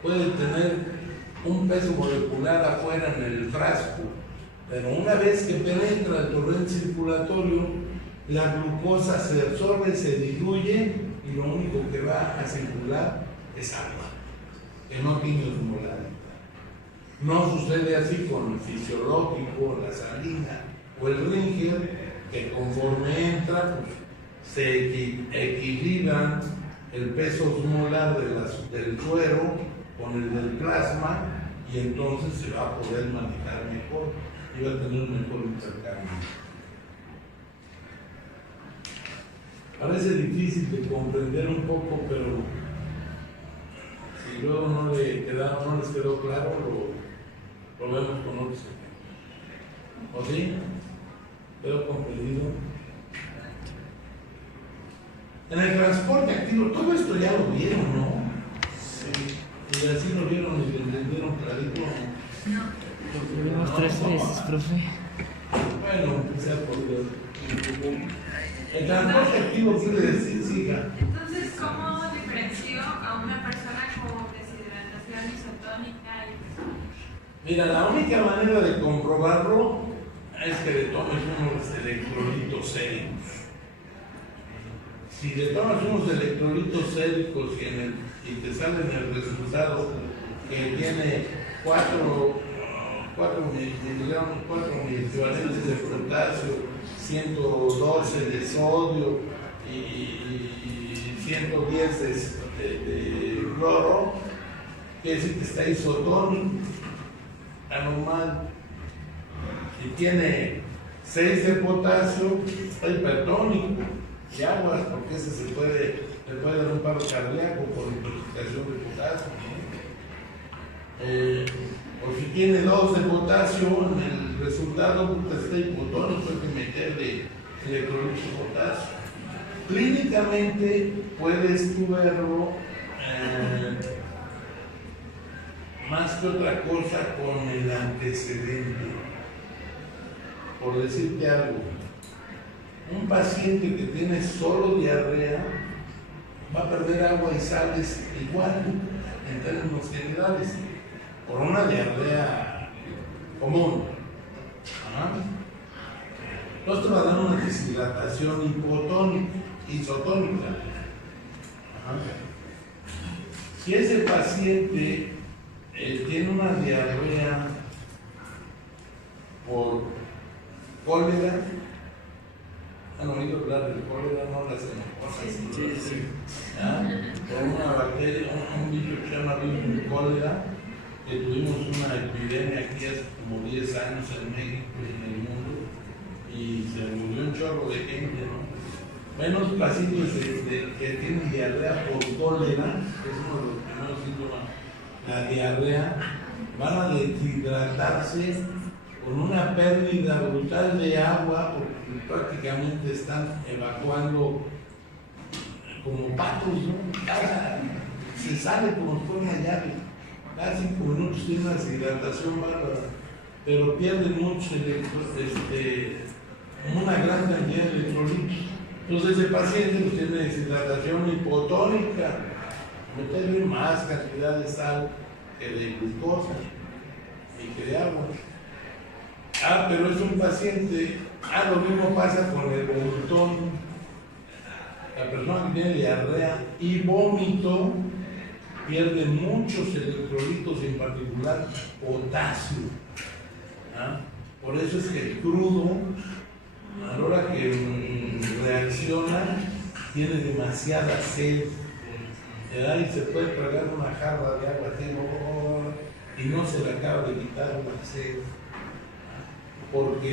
Puede tener un peso molecular afuera en el frasco, pero una vez que penetra el torrente circulatorio, la glucosa se absorbe, se diluye y lo único que va a circular es agua, que no tiene osmolaridad. No sucede así con el fisiológico, la salina o el Ringer, que conforme entra, pues, se equilibran el peso osmolar del suero con el del plasma y entonces se va a poder manejar mejor y va a tener un mejor intercambio. Parece difícil de comprender un poco, pero si luego no les quedó claro, lo vemos con otros ejemplos. ¿O sí? ¿Quedó comprendido? En el transporte activo, todo esto ya lo vieron, ¿no? Sí. Y así lo vieron y lo entendieron clarito. No. Lo vimos 3 veces, profe. Bueno, sea por Dios. El transporte activo quiere decir, siga. Entonces, ¿cómo diferencio a una persona con deshidratación isotónica? Mira, la única manera de comprobarlo es que le tomes unos electrolitos séricos. Si le tomas unos electrolitos séricos y te sale el resultado que tiene 4 miligramos, 4 equivalentes de potasio, 112 de sodio y 110 de cloro, quiere decir que está isotónico, anormal. Si tiene 6 de potasio, está hipertónico. Y aguas, porque ese le puede dar un paro cardíaco por intoxicación de potasio, ¿no? O si tiene 2 de potasio, en el resultado está hipotónico, hay que meterle electrolitos de potasio. Clínicamente puedes tú verlo más que otra cosa con el antecedente. Por decirte algo, un paciente que tiene solo diarrea va a perder agua y sales igual en términos generales por una diarrea común. Entonces te va a dar una deshidratación isotónica. Si ese paciente tiene una diarrea por cólera, ¿han oído hablar del cólera? No las hemorroides. Sí. Por una bacteria, un bicho que se llama virus cólera, que tuvimos una epidemia aquí hace como 10 años en México y en el mundo, y se murió un chorro de gente, ¿no? Bueno, los pacientes que tienen diarrea por cólera, que es uno de los primeros síntomas, la diarrea, van a deshidratarse con una pérdida brutal de agua, porque prácticamente están evacuando como patos, ¿no? Cada se sale como si fuera una llave. Cada 5 minutos tiene una deshidratación bárbara, pero pierde mucho una gran cantidad de electrolitos. Entonces ese paciente pues, tiene deshidratación hipotónica, meterle más cantidad de sal que de glucosa y que de agua. Pero es un paciente, lo mismo pasa con el vomitón. La persona que tiene diarrea y vómito pierde muchos electrolitos, en particular potasio. Por eso es que el crudo, a la hora que reacciona, tiene demasiada sed. Y se puede tragar una jarra de agua y no se le acaba de quitar la sed. Porque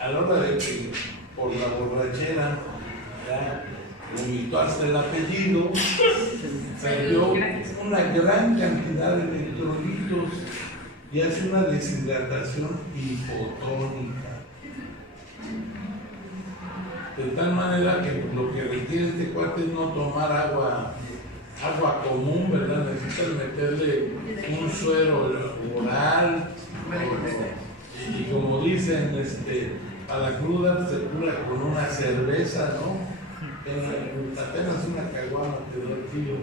a la hora de que por la borrachera ya vomitó hasta el apellido, perdió una gran cantidad de electrolitos y hace una deshidratación hipotónica. De tal manera que lo que requiere este cuate es no tomar agua común, ¿verdad? Necesitas meterle un suero oral. Y como dicen, a la cruda se cura con una cerveza, ¿no? Apenas una caguama te da el tiro.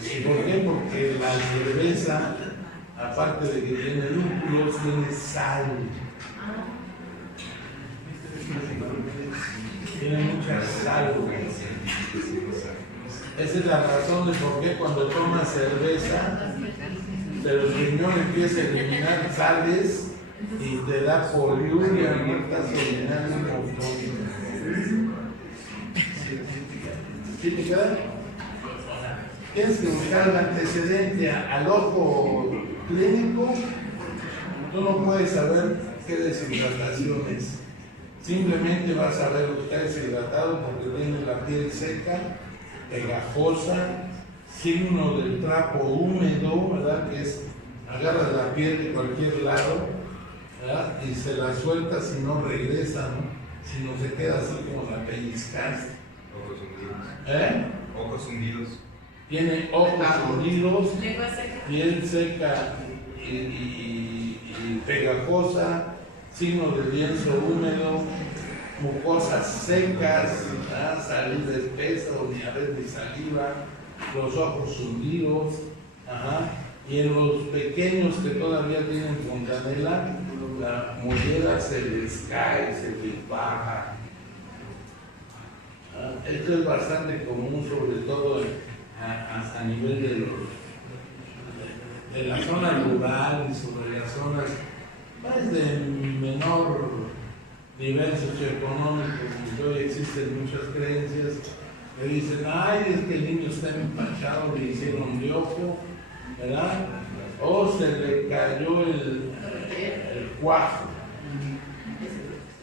¿Y por qué? Porque la cerveza, aparte de que tiene lúpulos, tiene sal. Tiene mucha sal. Esa es la razón de por qué cuando tomas cerveza, pero el riñón empieza a eliminar sales y te da poliuria, no estás eliminando un montón. ¿Sí te queda? Tienes que buscar el antecedente al ojo clínico. Tú no puedes saber qué deshidratación es. Simplemente vas a ver que está deshidratado porque tiene la piel seca, pegajosa, signo del trapo húmedo, ¿verdad? Que es, agarras la piel de cualquier lado, ¿verdad? Y se la sueltas y no regresa, ¿no? Sino se queda así como la pellizcaste. Ojos hundidos. Ojos hundidos. Tiene ojos hundidos, seca. Piel seca y pegajosa, signo de lienzo húmedo, mucosas secas, saliva espesa o ni a ver ni saliva, los ojos hundidos, y en los pequeños que todavía tienen fontanela, la mollera se les cae, se les baja. Esto es bastante común, sobre todo a nivel de la zona rural y sobre las zonas pues, de menor nivel socioeconómico, donde hoy existen muchas creencias que dicen, ay, es que el niño está empachado, le hicieron de ojo, ¿verdad? O se le cayó el cuajo.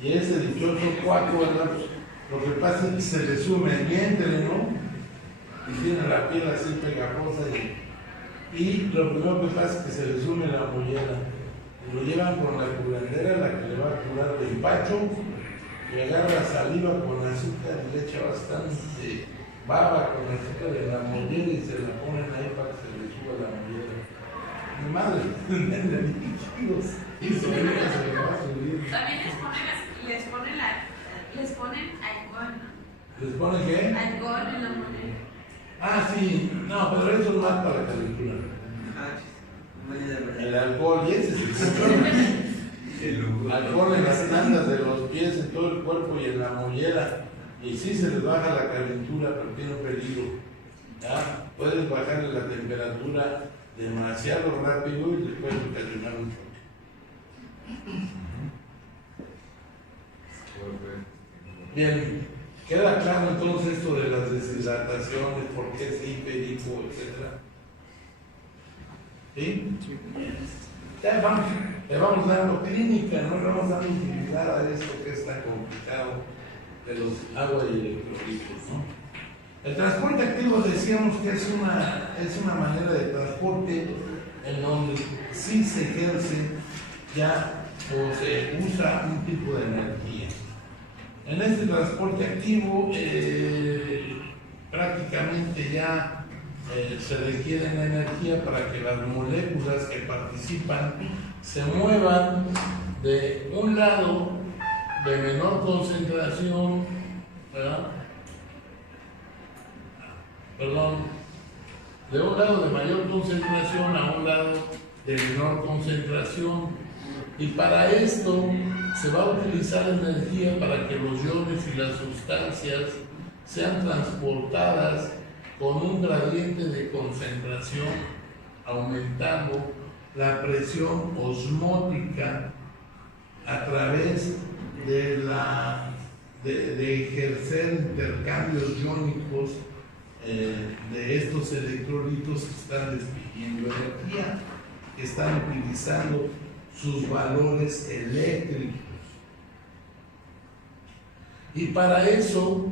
Y ese dichoso cuajo, ¿verdad? Lo que pasa es que se le sume el vientre, ¿no? Y tiene la piel así pegajosa y lo primero que pasa es que se le sume la mollera. Lo llevan con la curandera, la que le va a curar del empacho, y agarra saliva con azúcar y le echa bastante baba con azúcar de la mollera y se la ponen ahí para que se le suba la mollera. Mi madre, y se le va a subir. También les ponen alcohol, ¿no? ¿Les ponen qué? Alcohol en la mollera. Sí, no, pero eso es más para la calentura. El alcohol, y ese es el alcohol en las tandas de los pies, en todo el cuerpo y en la mollera. Y sí se les baja la calentura, pero tiene un peligro. ¿Ya? Puedes bajarle la temperatura demasiado rápido y les puedes ocasionar un choque. Bien, queda claro entonces esto de las deshidrataciones, por qué es hiperico, etc. ¿Sí? Ya vamos dando clínica, no le vamos dando utilidad a esto que es tan complicado de los agua y electrolitos, ¿no? El transporte activo decíamos que es una manera de transporte en donde sí se ejerce ya o se usa un tipo de energía. En este transporte activo prácticamente ya se requiere la energía para que las moléculas que participan se muevan de un lado de menor concentración, ¿verdad? Perdón, de un lado de mayor concentración a un lado de menor concentración, y para esto se va a utilizar energía para que los iones y las sustancias sean transportadas con un gradiente de concentración, aumentando la presión osmótica a través de ejercer intercambios iónicos de estos electrolitos que están despidiendo energía, que están utilizando sus valores eléctricos. Y para eso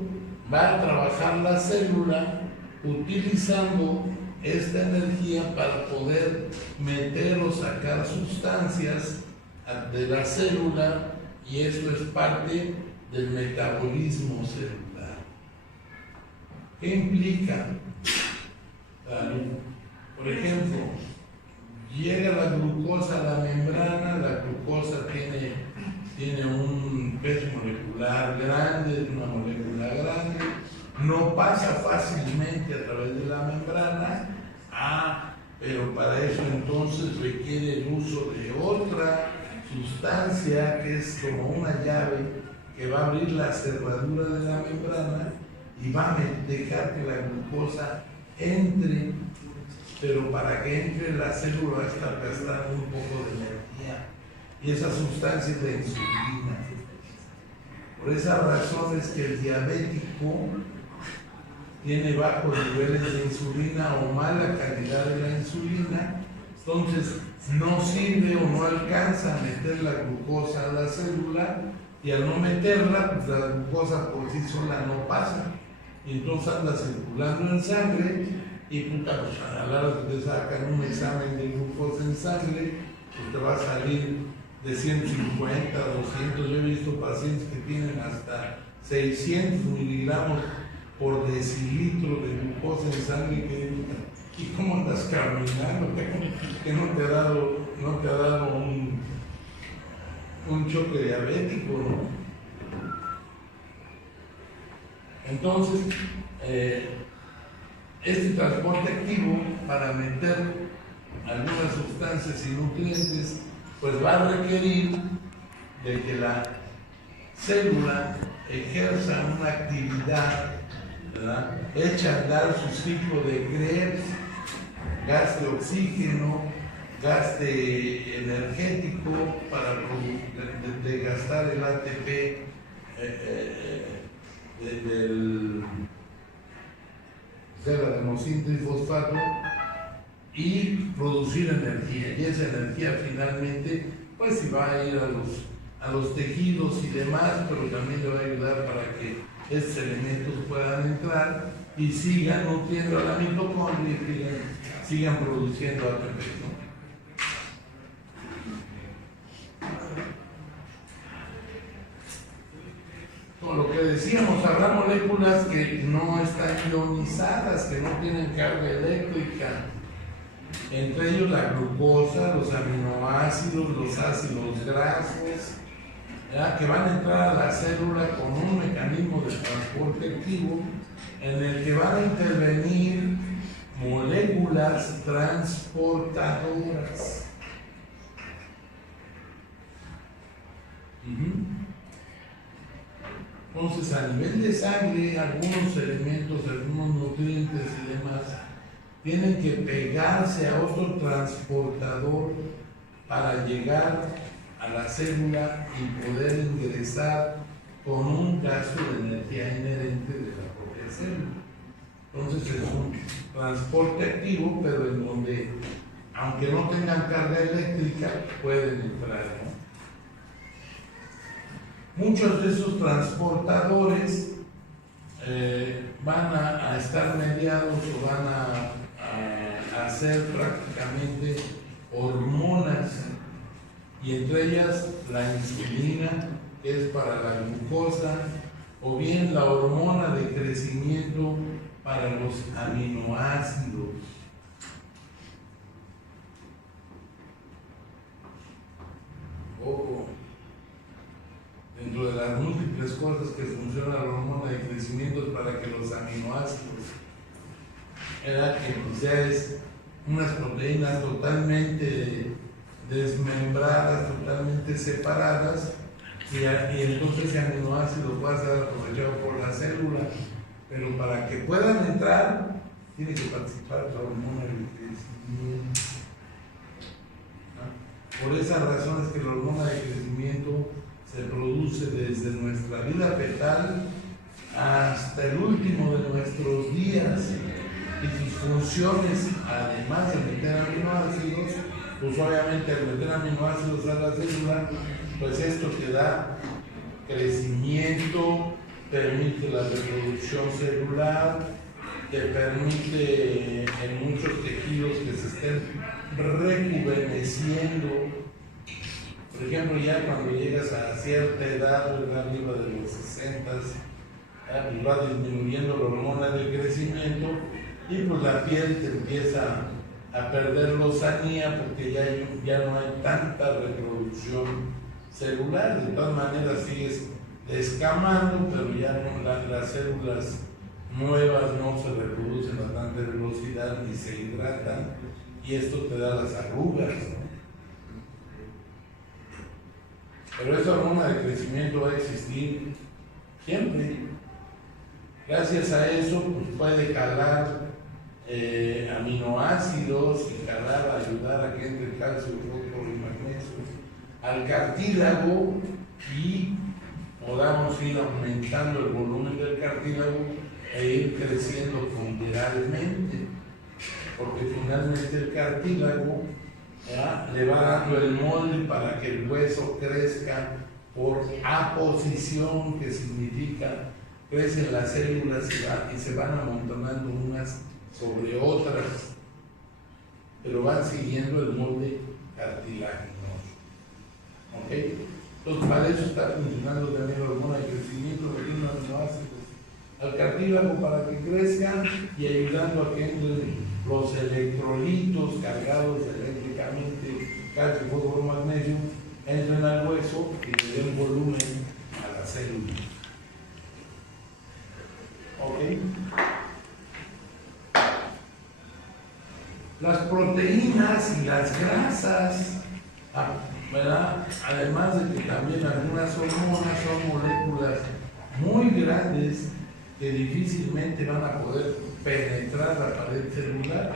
va a trabajar la célula utilizando esta energía para poder meter o sacar sustancias de la célula, y eso es parte del metabolismo celular. ¿Qué implica? Por ejemplo, llega la glucosa a la membrana, la glucosa tiene un peso molecular grande, una molécula grande, no pasa fácilmente a través de la membrana, pero para eso entonces requiere el uso de otra sustancia que es como una llave que va a abrir la cerradura de la membrana y va a dejar que la glucosa entre, pero para que entre la célula va a estar gastando un poco de energía, y esa sustancia es la insulina. Por esa razón es que el diabético tiene bajos niveles de insulina o mala calidad de la insulina, entonces no sirve o no alcanza a meter la glucosa a la célula, y al no meterla, pues la glucosa por sí sola no pasa, y entonces anda circulando en sangre, y pues a la hora que te sacan un examen de glucosa en sangre, pues te va a salir de 150, 200, yo he visto pacientes que tienen hasta 600 miligramos por decilitro de glucosa en sangre, ¿y cómo andas caminando? Que no te ha dado un choque diabético, ¿no? Entonces, este transporte activo para meter algunas sustancias y nutrientes, pues va a requerir de que la célula ejerza una actividad, ¿verdad?, echa a andar su ciclo de Krebs, gaste oxígeno, gaste energético para gastar el ATP del adenosíntrifosfato y producir energía, y esa energía finalmente pues sí va a ir a los tejidos y demás, pero también le va a ayudar para que estos elementos puedan entrar y sigan nutriendo a la mitocondria y sigan produciendo ATP, ¿no? Con lo que decíamos, habrá moléculas que no están ionizadas, que no tienen carga eléctrica, entre ellos la glucosa, los aminoácidos, los ácidos grasos, ¿verdad?, que van a entrar a la célula con un mecanismo de transporte activo en el que van a intervenir moléculas transportadoras. Entonces, a nivel de sangre, algunos elementos, algunos nutrientes y demás tienen que pegarse a otro transportador para llegar a la célula y poder ingresar con un gasto de energía inherente de la propia célula. Entonces es un transporte activo, pero en donde, aunque no tengan carga eléctrica, pueden entrar, ¿no? Muchos de esos transportadores van a estar mediados o van a ser prácticamente hormonas, y entre ellas la insulina, que es para la glucosa, o bien la hormona de crecimiento para los aminoácidos. Ojo, dentro de las múltiples cosas que funciona la hormona de crecimiento es para que los aminoácidos, era que seas unas proteínas totalmente desmembradas, totalmente separadas, y entonces ese aminoácido pueda ser aprovechado por la célula, pero para que puedan entrar, tiene que participar la hormona de crecimiento. Por esa razón es que la hormona de crecimiento se produce desde nuestra vida fetal hasta el último de nuestros días, y sus funciones, además de meter aminoácidos, pues obviamente al meter aminoácidos a la célula, pues esto te da crecimiento, permite la reproducción celular, te permite en muchos tejidos que se estén rejuveneciendo. Por ejemplo, ya cuando llegas a cierta edad, arriba de los 60, pues va disminuyendo la hormona del crecimiento y pues la piel te empieza a perder lozanía porque ya no hay tanta reproducción celular. De todas maneras sigues descamando, pero ya no, las células nuevas no se reproducen a tanta velocidad ni se hidratan, y esto te da las arrugas, ¿no? Pero esta hormona de crecimiento va a existir siempre. Gracias a eso pues puede jalar aminoácidos y jalar, ayudar a que entre el calcio, el fósforo y magnesio al cartílago, y podamos ir aumentando el volumen del cartílago e ir creciendo ponderalmente, porque finalmente el cartílago le va dando el molde para que el hueso crezca por aposición, que significa crecen las células y se van amontonando unas sobre otras, pero van siguiendo el molde cartilaginoso. ¿Ok? Entonces, para eso está funcionando también la hormona de crecimiento, metiendo aminoácidos al cartílago para que crezcan y ayudando a que entren los electrolitos cargados eléctricamente, calcio, fósforo, magnesio, entren al hueso y le den volumen a la célula. ¿Ok? Las proteínas y las grasas, ¿verdad? Además de que también algunas hormonas son moléculas muy grandes que difícilmente van a poder penetrar la pared celular,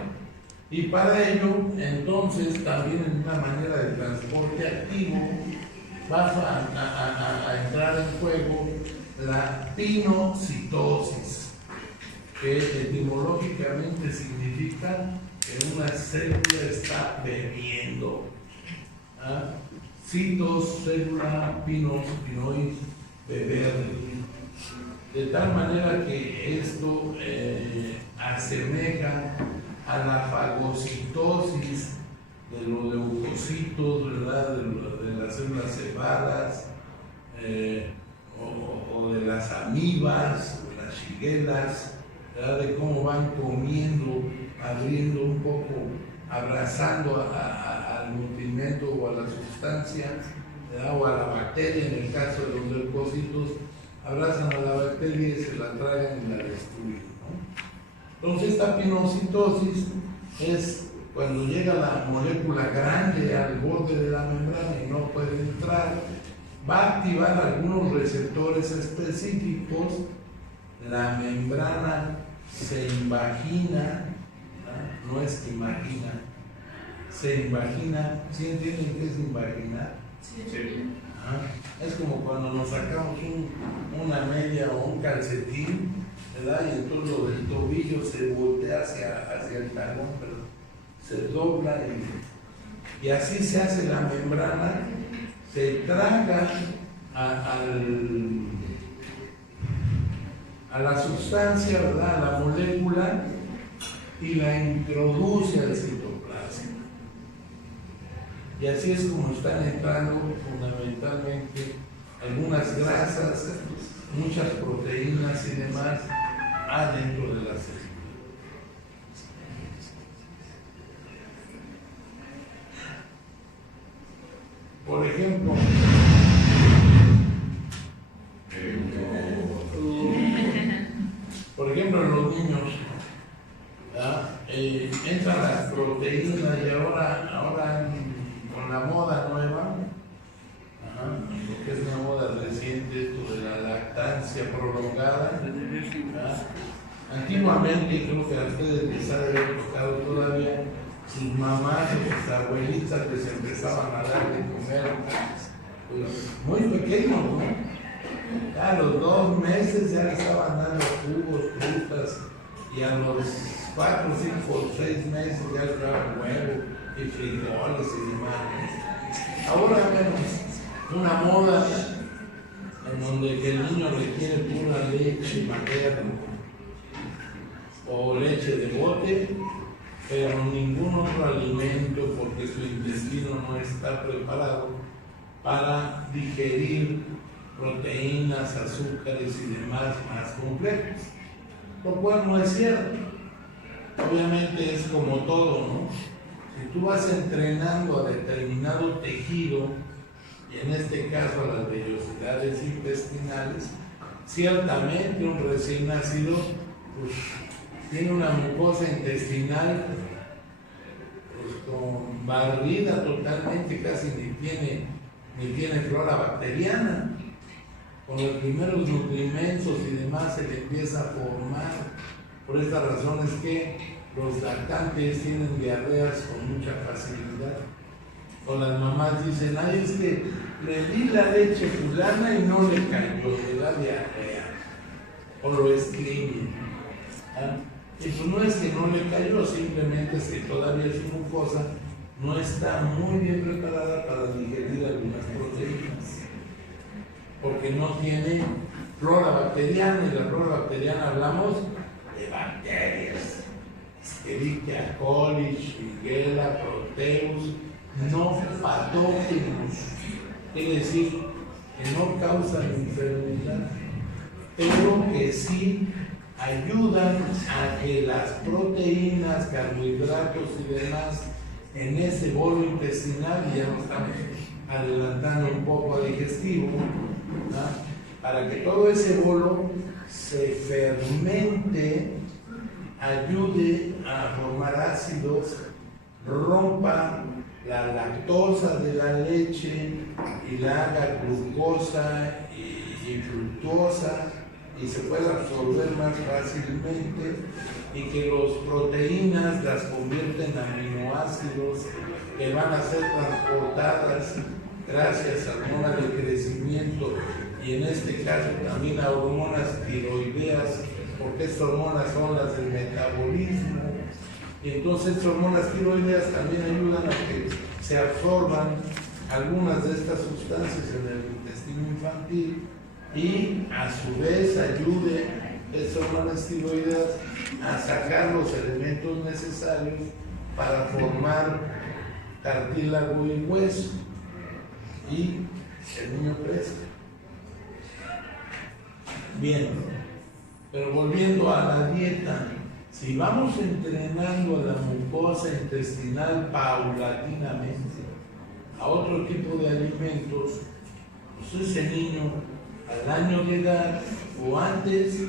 y para ello entonces también en una manera de transporte activo va a entrar en juego la pinocitosis, que etimológicamente significa que una célula está bebiendo. Citos, célula, pinos, pinois, beber. De tal manera que esto asemeja a la fagocitosis de los leucocitos, ¿verdad? De las células cebadas, o de las amibas, o las shiguelas, ¿verdad? De cómo van comiendo, abriendo un poco, abrazando al nutrimento o a la sustancia, ¿verdad? O a la bacteria, en el caso de los leucocitos, abrazan a la bacteria y se la tragan y la destruyen, ¿no? Entonces esta pinocitosis es cuando llega la molécula grande al borde de la membrana y no puede entrar, va a activar algunos receptores específicos, la membrana se invagina, no es que imagina, se invagina. ¿Sí entienden qué es invaginar? Sí. Es como cuando nos sacamos una media o un calcetín, ¿verdad? Y entonces lo del tobillo se voltea hacia el talón, pero se dobla y así se hace la membrana, se traga a la sustancia, ¿verdad? A la molécula, y la introduce al citoplasma. Y así es como están entrando fundamentalmente algunas grasas, muchas proteínas y demás adentro de la célula. Por ejemplo, en los niños, entran las proteínas y ahora con la moda nueva, lo que es una moda reciente, esto de la lactancia prolongada. Antiguamente, creo que a ustedes les ha de haber tocado todavía, sus mamás o sus abuelitas les empezaban a dar de comer pues, muy pequeños, ¿no? A los 2 meses ya le estaban dando jugos, frutas, y a los 4, 5, 6 meses ya les daban huevo y frijoles y demás. Ahora vemos una moda en donde el niño requiere pura leche materna o leche de bote, pero ningún otro alimento porque su intestino no está preparado para digerir proteínas, azúcares y demás más complejos, lo cual no es cierto. Obviamente es como todo, ¿no? Si tú vas entrenando a determinado tejido, y en este caso a las vellosidades intestinales, ciertamente un recién nacido pues, tiene una mucosa intestinal pues, con barrida totalmente, casi ni tiene flora bacteriana. Con los primeros nutrimentos y demás se le empieza a formar. Por esta razón es que los lactantes tienen diarreas con mucha facilidad. O las mamás dicen, ay, es que le di la leche fulana y no le cayó, le da diarrea. O lo escriben. Y pues no es que no le cayó, simplemente es que todavía su mucosa no está muy bien preparada para digerir algunas proteínas. Porque no tiene flora bacteriana, y la flora bacteriana hablamos de bacterias, Escherichia coli, Shigella, Proteus, no patógenos, quiere decir que no causan enfermedad, pero que sí ayudan a que las proteínas, carbohidratos y demás en ese bolo intestinal, y ya nos estamos adelantando un poco a digestivo, para que todo ese bolo se fermente, ayude a formar ácidos, rompa la lactosa de la leche y la haga glucosa y fructosa y se pueda absorber más fácilmente, y que las proteínas las convierten en aminoácidos que van a ser transportadas gracias a hormonas de crecimiento, y en este caso también a hormonas tiroideas, porque estas hormonas son las del metabolismo, y entonces estas hormonas tiroideas también ayudan a que se absorban algunas de estas sustancias en el intestino infantil, y a su vez ayude estas hormonas tiroideas a sacar los elementos necesarios para formar cartílago y hueso, y el niño crece. Bien, pero volviendo a la dieta, si vamos entrenando a la mucosa intestinal paulatinamente a otro tipo de alimentos, pues ese niño al año de edad o antes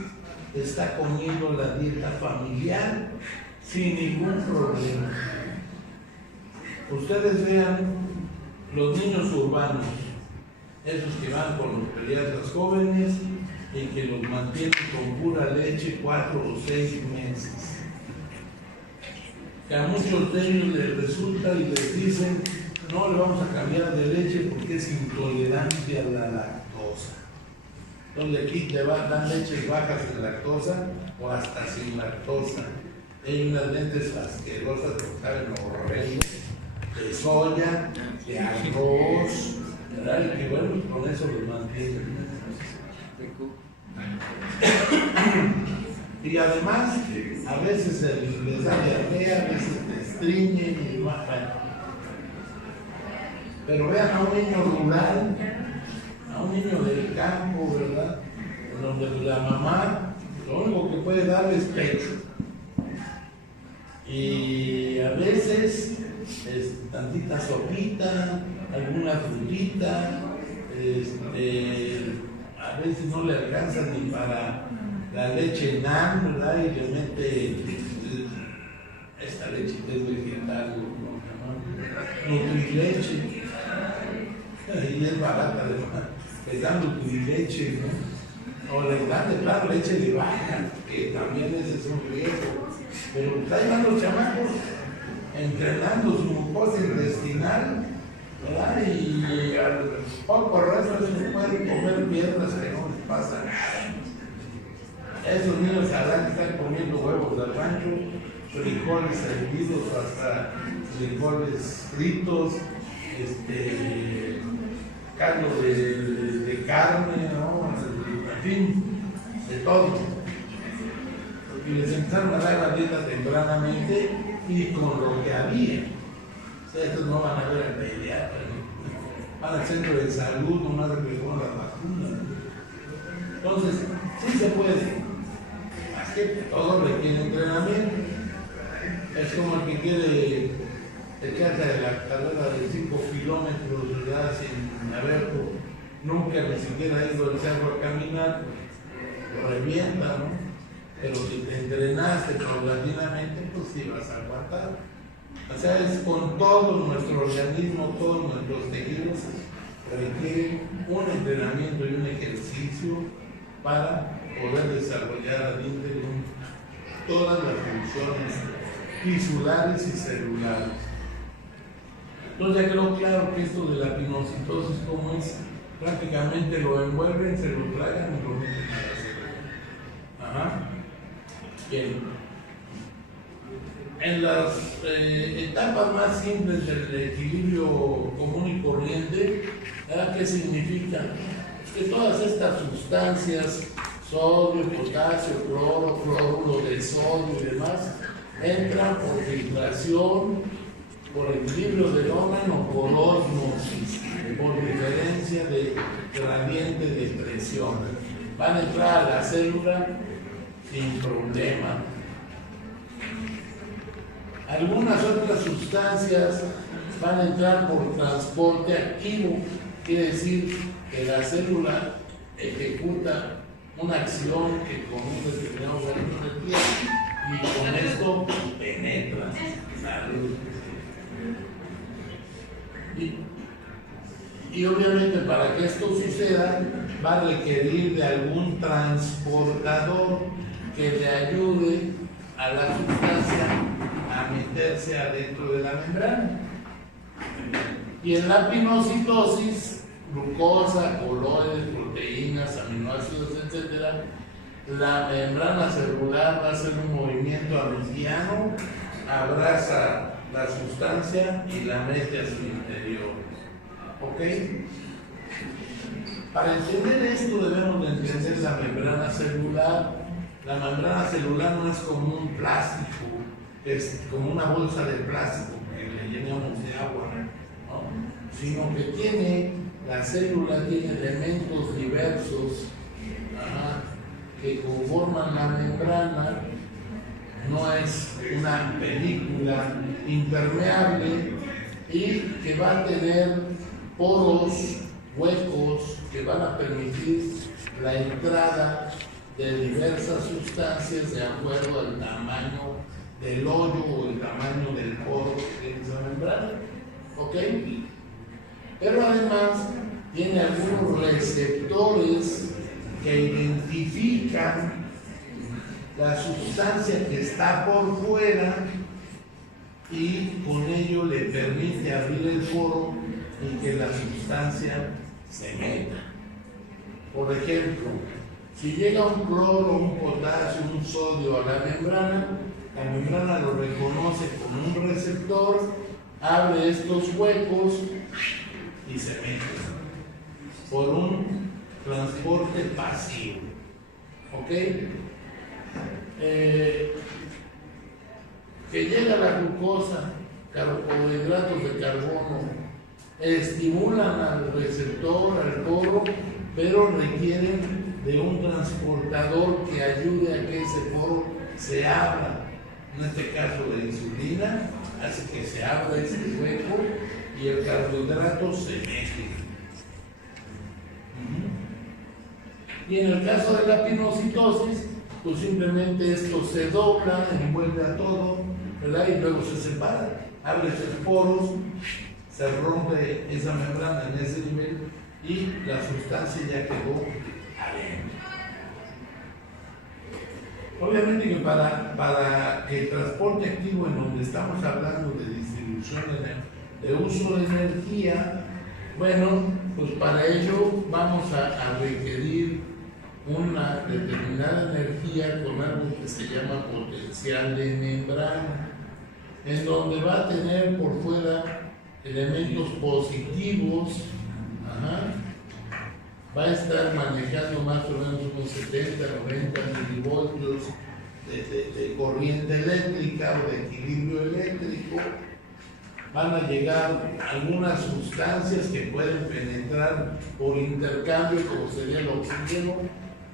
está comiendo la dieta familiar sin ningún problema. Ustedes vean los niños urbanos, esos que van con los pediatras jóvenes y que los mantienen con pura leche 4 o 6 meses. Que a muchos de ellos les resulta y les dicen, no le vamos a cambiar de leche porque es intolerante a la lactosa. Entonces aquí te dan leches bajas en lactosa o hasta sin lactosa. Hay unas lentes asquerosas que saben horrendo, de soya, de arroz, ¿verdad? Y que bueno, con eso los mantienen. Y además, a veces les da diarrea, a veces te estriñen y bajan. Pero vean a un niño rural, a un niño del campo, ¿verdad? Donde la mamá Lo único que puede dar es pecho. Y a veces tantita sopita, alguna frutita, a veces no le alcanza ni para la leche NAN, ¿verdad? Y le mete esta lechita es vegetal, ¿no? Nutrileche, y es barata además, le dan nutrileche, ¿no? O le dan de plano leche de vaca, que también ese es un riesgo. Pero ahí van los chamacos entrenando su mucosa intestinal, ¿verdad? Y al poco resto se pueden comer piedras que no les pasa nada. Esos niños sabrán que están comiendo huevos de rancho, frijoles hervidos, hasta frijoles fritos, caldo de carne, ¿no? En fin, de todo. Y les empezaron a dar la dieta tempranamente y con lo que había. O sea, estos no van a ver al pediatra, ¿no? Van al centro de salud, nomás que les ponen las vacunas. Entonces, sí se puede. Más que todo requiere entrenamiento. Es como el que quiere echarse la carrera de 5 kilómetros ya sin haber nunca ni siquiera ido al cerro a caminar, lo revienta, ¿no? Pero si te entrenaste paulatinamente, pues sí vas a aguantar. O sea, es con todo nuestro organismo, todos nuestros tejidos, requiere un entrenamiento y un ejercicio para poder desarrollar al interior todas las funciones tisulares y celulares. Entonces ya quedó claro que esto de la pinocitosis, como es, prácticamente lo envuelven, se lo tragan y lo meten a la célula. Ajá. Bien. En las etapas más simples del equilibrio común y corriente, ¿qué significa? Que todas estas sustancias, sodio, potasio, cloro, cloruro de sodio y demás, entran por filtración, por equilibrio del órgano, por ósmosis, por diferencia de gradiente de presión. Van a entrar a la célula sin problema. Algunas otras sustancias van a entrar por transporte activo, quiere decir que la célula ejecuta una acción que con un determinado volumen de tiempo y con esto penetra la luz. Y obviamente para que esto suceda va a requerir de algún transportador que le ayude a la sustancia a meterse adentro de la membrana. Y en la pinocitosis, glucosa, coloides, proteínas, aminoácidos, etc., la membrana celular va a hacer un movimiento amistiano, abraza la sustancia y la mete a su interior. ¿Ok? Para entender esto debemos de entender la membrana celular. La membrana celular no es como un plástico, es como una bolsa de plástico que le llenamos de agua, ¿no? Sino que la célula tiene elementos diversos que conforman la membrana. No es una película impermeable y que va a tener poros, huecos que van a permitir la entrada de diversas sustancias de acuerdo al tamaño del hoyo o el tamaño del poro que tiene esa membrana. ¿Ok? Pero además tiene algunos receptores que identifican la sustancia que está por fuera y con ello le permite abrir el poro y que la sustancia se meta. Por ejemplo, si llega un cloro, un potasio, un sodio a la membrana lo reconoce como un receptor, abre estos huecos y se mete por un transporte pasivo. ¿Ok? Que llega la glucosa, carbohidratos de carbono, estimulan al receptor, al poro, pero requieren de un transportador que ayude a que ese poro se abra. En este caso la insulina hace que se abra ese hueco y el carbohidrato se mezcle. Y en el caso de la pinocitosis, pues simplemente esto se dobla, envuelve a todo, ¿verdad? Y luego se separa, abre esos poros, se rompe esa membrana en ese nivel y la sustancia ya quedó adentro. Obviamente que para el transporte activo, en donde estamos hablando de distribución de uso de energía, bueno, pues para ello vamos a requerir una determinada energía con algo que se llama potencial de membrana, en donde va a tener por fuera elementos positivos, va a estar manejando más o menos unos 70, 90 milivoltios de corriente eléctrica o de equilibrio eléctrico. Van a llegar algunas sustancias que pueden penetrar por intercambio, como sería el oxígeno,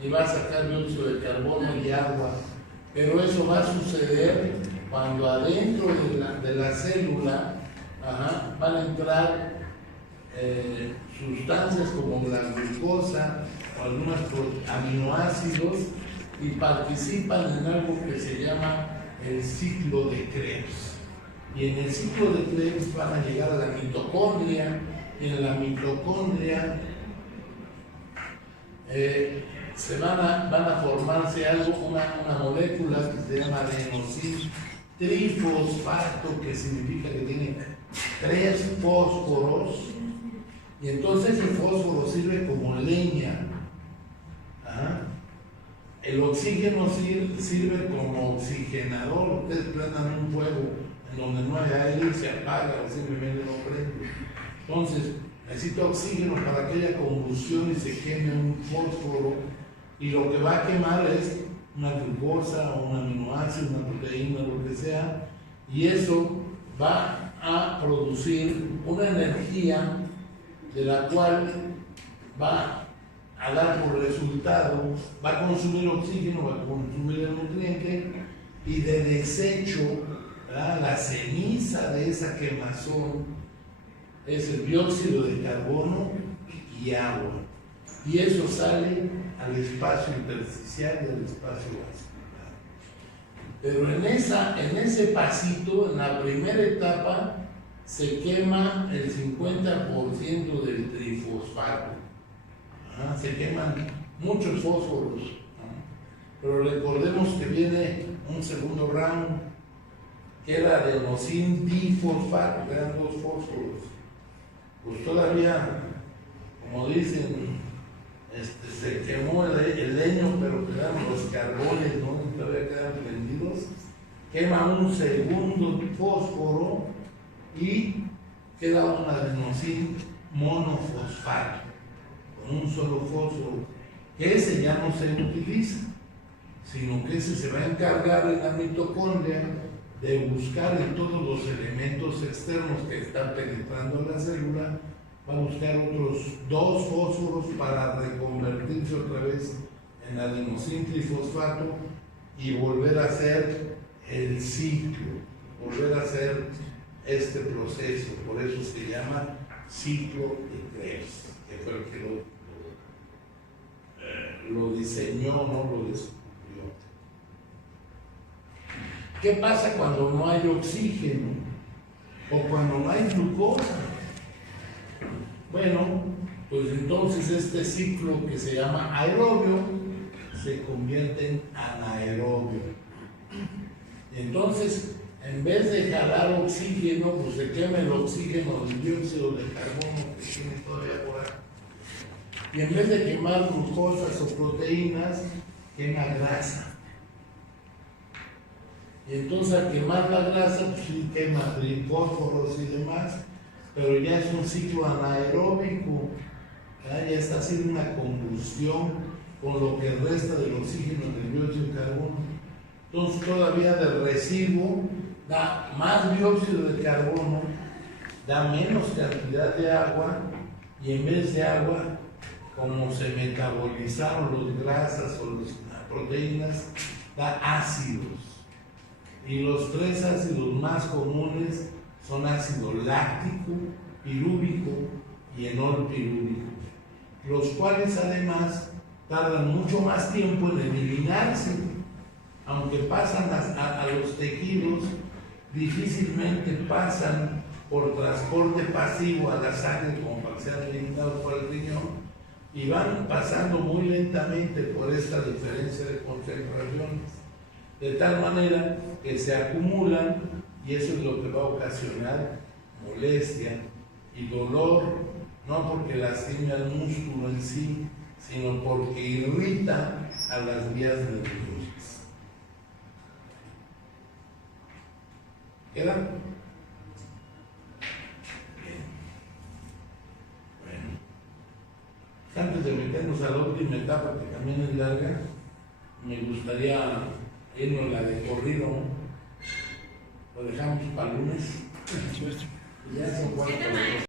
y va a sacar dióxido de carbono y agua. Pero eso va a suceder cuando adentro de la célula van a entrar sustancias como la glucosa o algunos aminoácidos y participan en algo que se llama el ciclo de Krebs. Y en el ciclo de Krebs van a llegar a la mitocondria, y en la mitocondria se van a formarse una molécula que se llama adenosín trifosfato, que significa que tiene 3 fósforos, y entonces el fósforo sirve como leña. El oxígeno sirve como oxigenador. Ustedes prendan un fuego en donde no hay aire y se apaga o simplemente no prende. Entonces necesita oxígeno para que haya combustión y se queme un fósforo, y lo que va a quemar es una glucosa o un aminoácido, una proteína, lo que sea, y eso va a producir una energía de la cual va a dar por resultado, va a consumir oxígeno, va a consumir el nutriente, y de desecho, ¿verdad?, la ceniza de esa quemazón es el dióxido de carbono y agua, y eso sale al espacio intersticial y al espacio vascular. Pero en ese pasito, en la primera etapa, se quema el 50% del trifosfato. Se queman muchos fósforos, pero recordemos que viene un segundo round, que era adenosín difosfato, que eran 2 fósforos. Pues todavía, como dicen, se quemó el leño, pero quedaron los carbones, ¿no? Y todavía quedan prendidos. Quema un segundo fósforo y queda un adenosín monofosfato, con un solo fósforo, que ese ya no se utiliza, sino que ese se va a encargar en la mitocondria de buscar en todos los elementos externos que están penetrando la célula, va a buscar otros 2 fósforos para reconvertirse otra vez en adenosín trifosfato y volver a hacer el ciclo, volver a hacer este proceso. Por eso se llama ciclo de Krebs, que fue el que lo diseñó, no lo descubrió. ¿Qué pasa cuando no hay oxígeno o cuando no hay glucosa? Bueno, pues entonces este ciclo, que se llama aerobio, se convierte en anaerobio. Entonces, en vez de jalar oxígeno, pues se quema el oxígeno del dióxido de carbono que tiene todavía por ahí. Y en vez de quemar glucosas o proteínas, quema grasa. Y entonces al quemar la grasa, pues sí quema fósforos y demás, pero ya es un ciclo anaeróbico, ¿verdad? Ya está haciendo una combustión con lo que resta del oxígeno del dióxido de carbono. Entonces todavía del residuo da más dióxido de carbono, da menos cantidad de agua, y en vez de agua como se metabolizaron las grasas o las proteínas, da ácidos. Y los tres ácidos más comunes son ácido láctico, pirúvico y enolpirúvico, los cuales además tardan mucho más tiempo en eliminarse, aunque pasan a los tejidos, difícilmente pasan por transporte pasivo a la sangre como para que sean eliminados por el riñón, y van pasando muy lentamente por esta diferencia de concentraciones, de tal manera que se acumulan, y eso es lo que va a ocasionar molestia y dolor, no porque lastime al músculo en sí, sino porque irrita a las vías nerviosas. ¿Queda? Bien. Bueno. Antes de meternos a la última etapa, que también es larga, me gustaría irnos la de corrido. Lo dejamos para el lunes. Ya son 4 horas.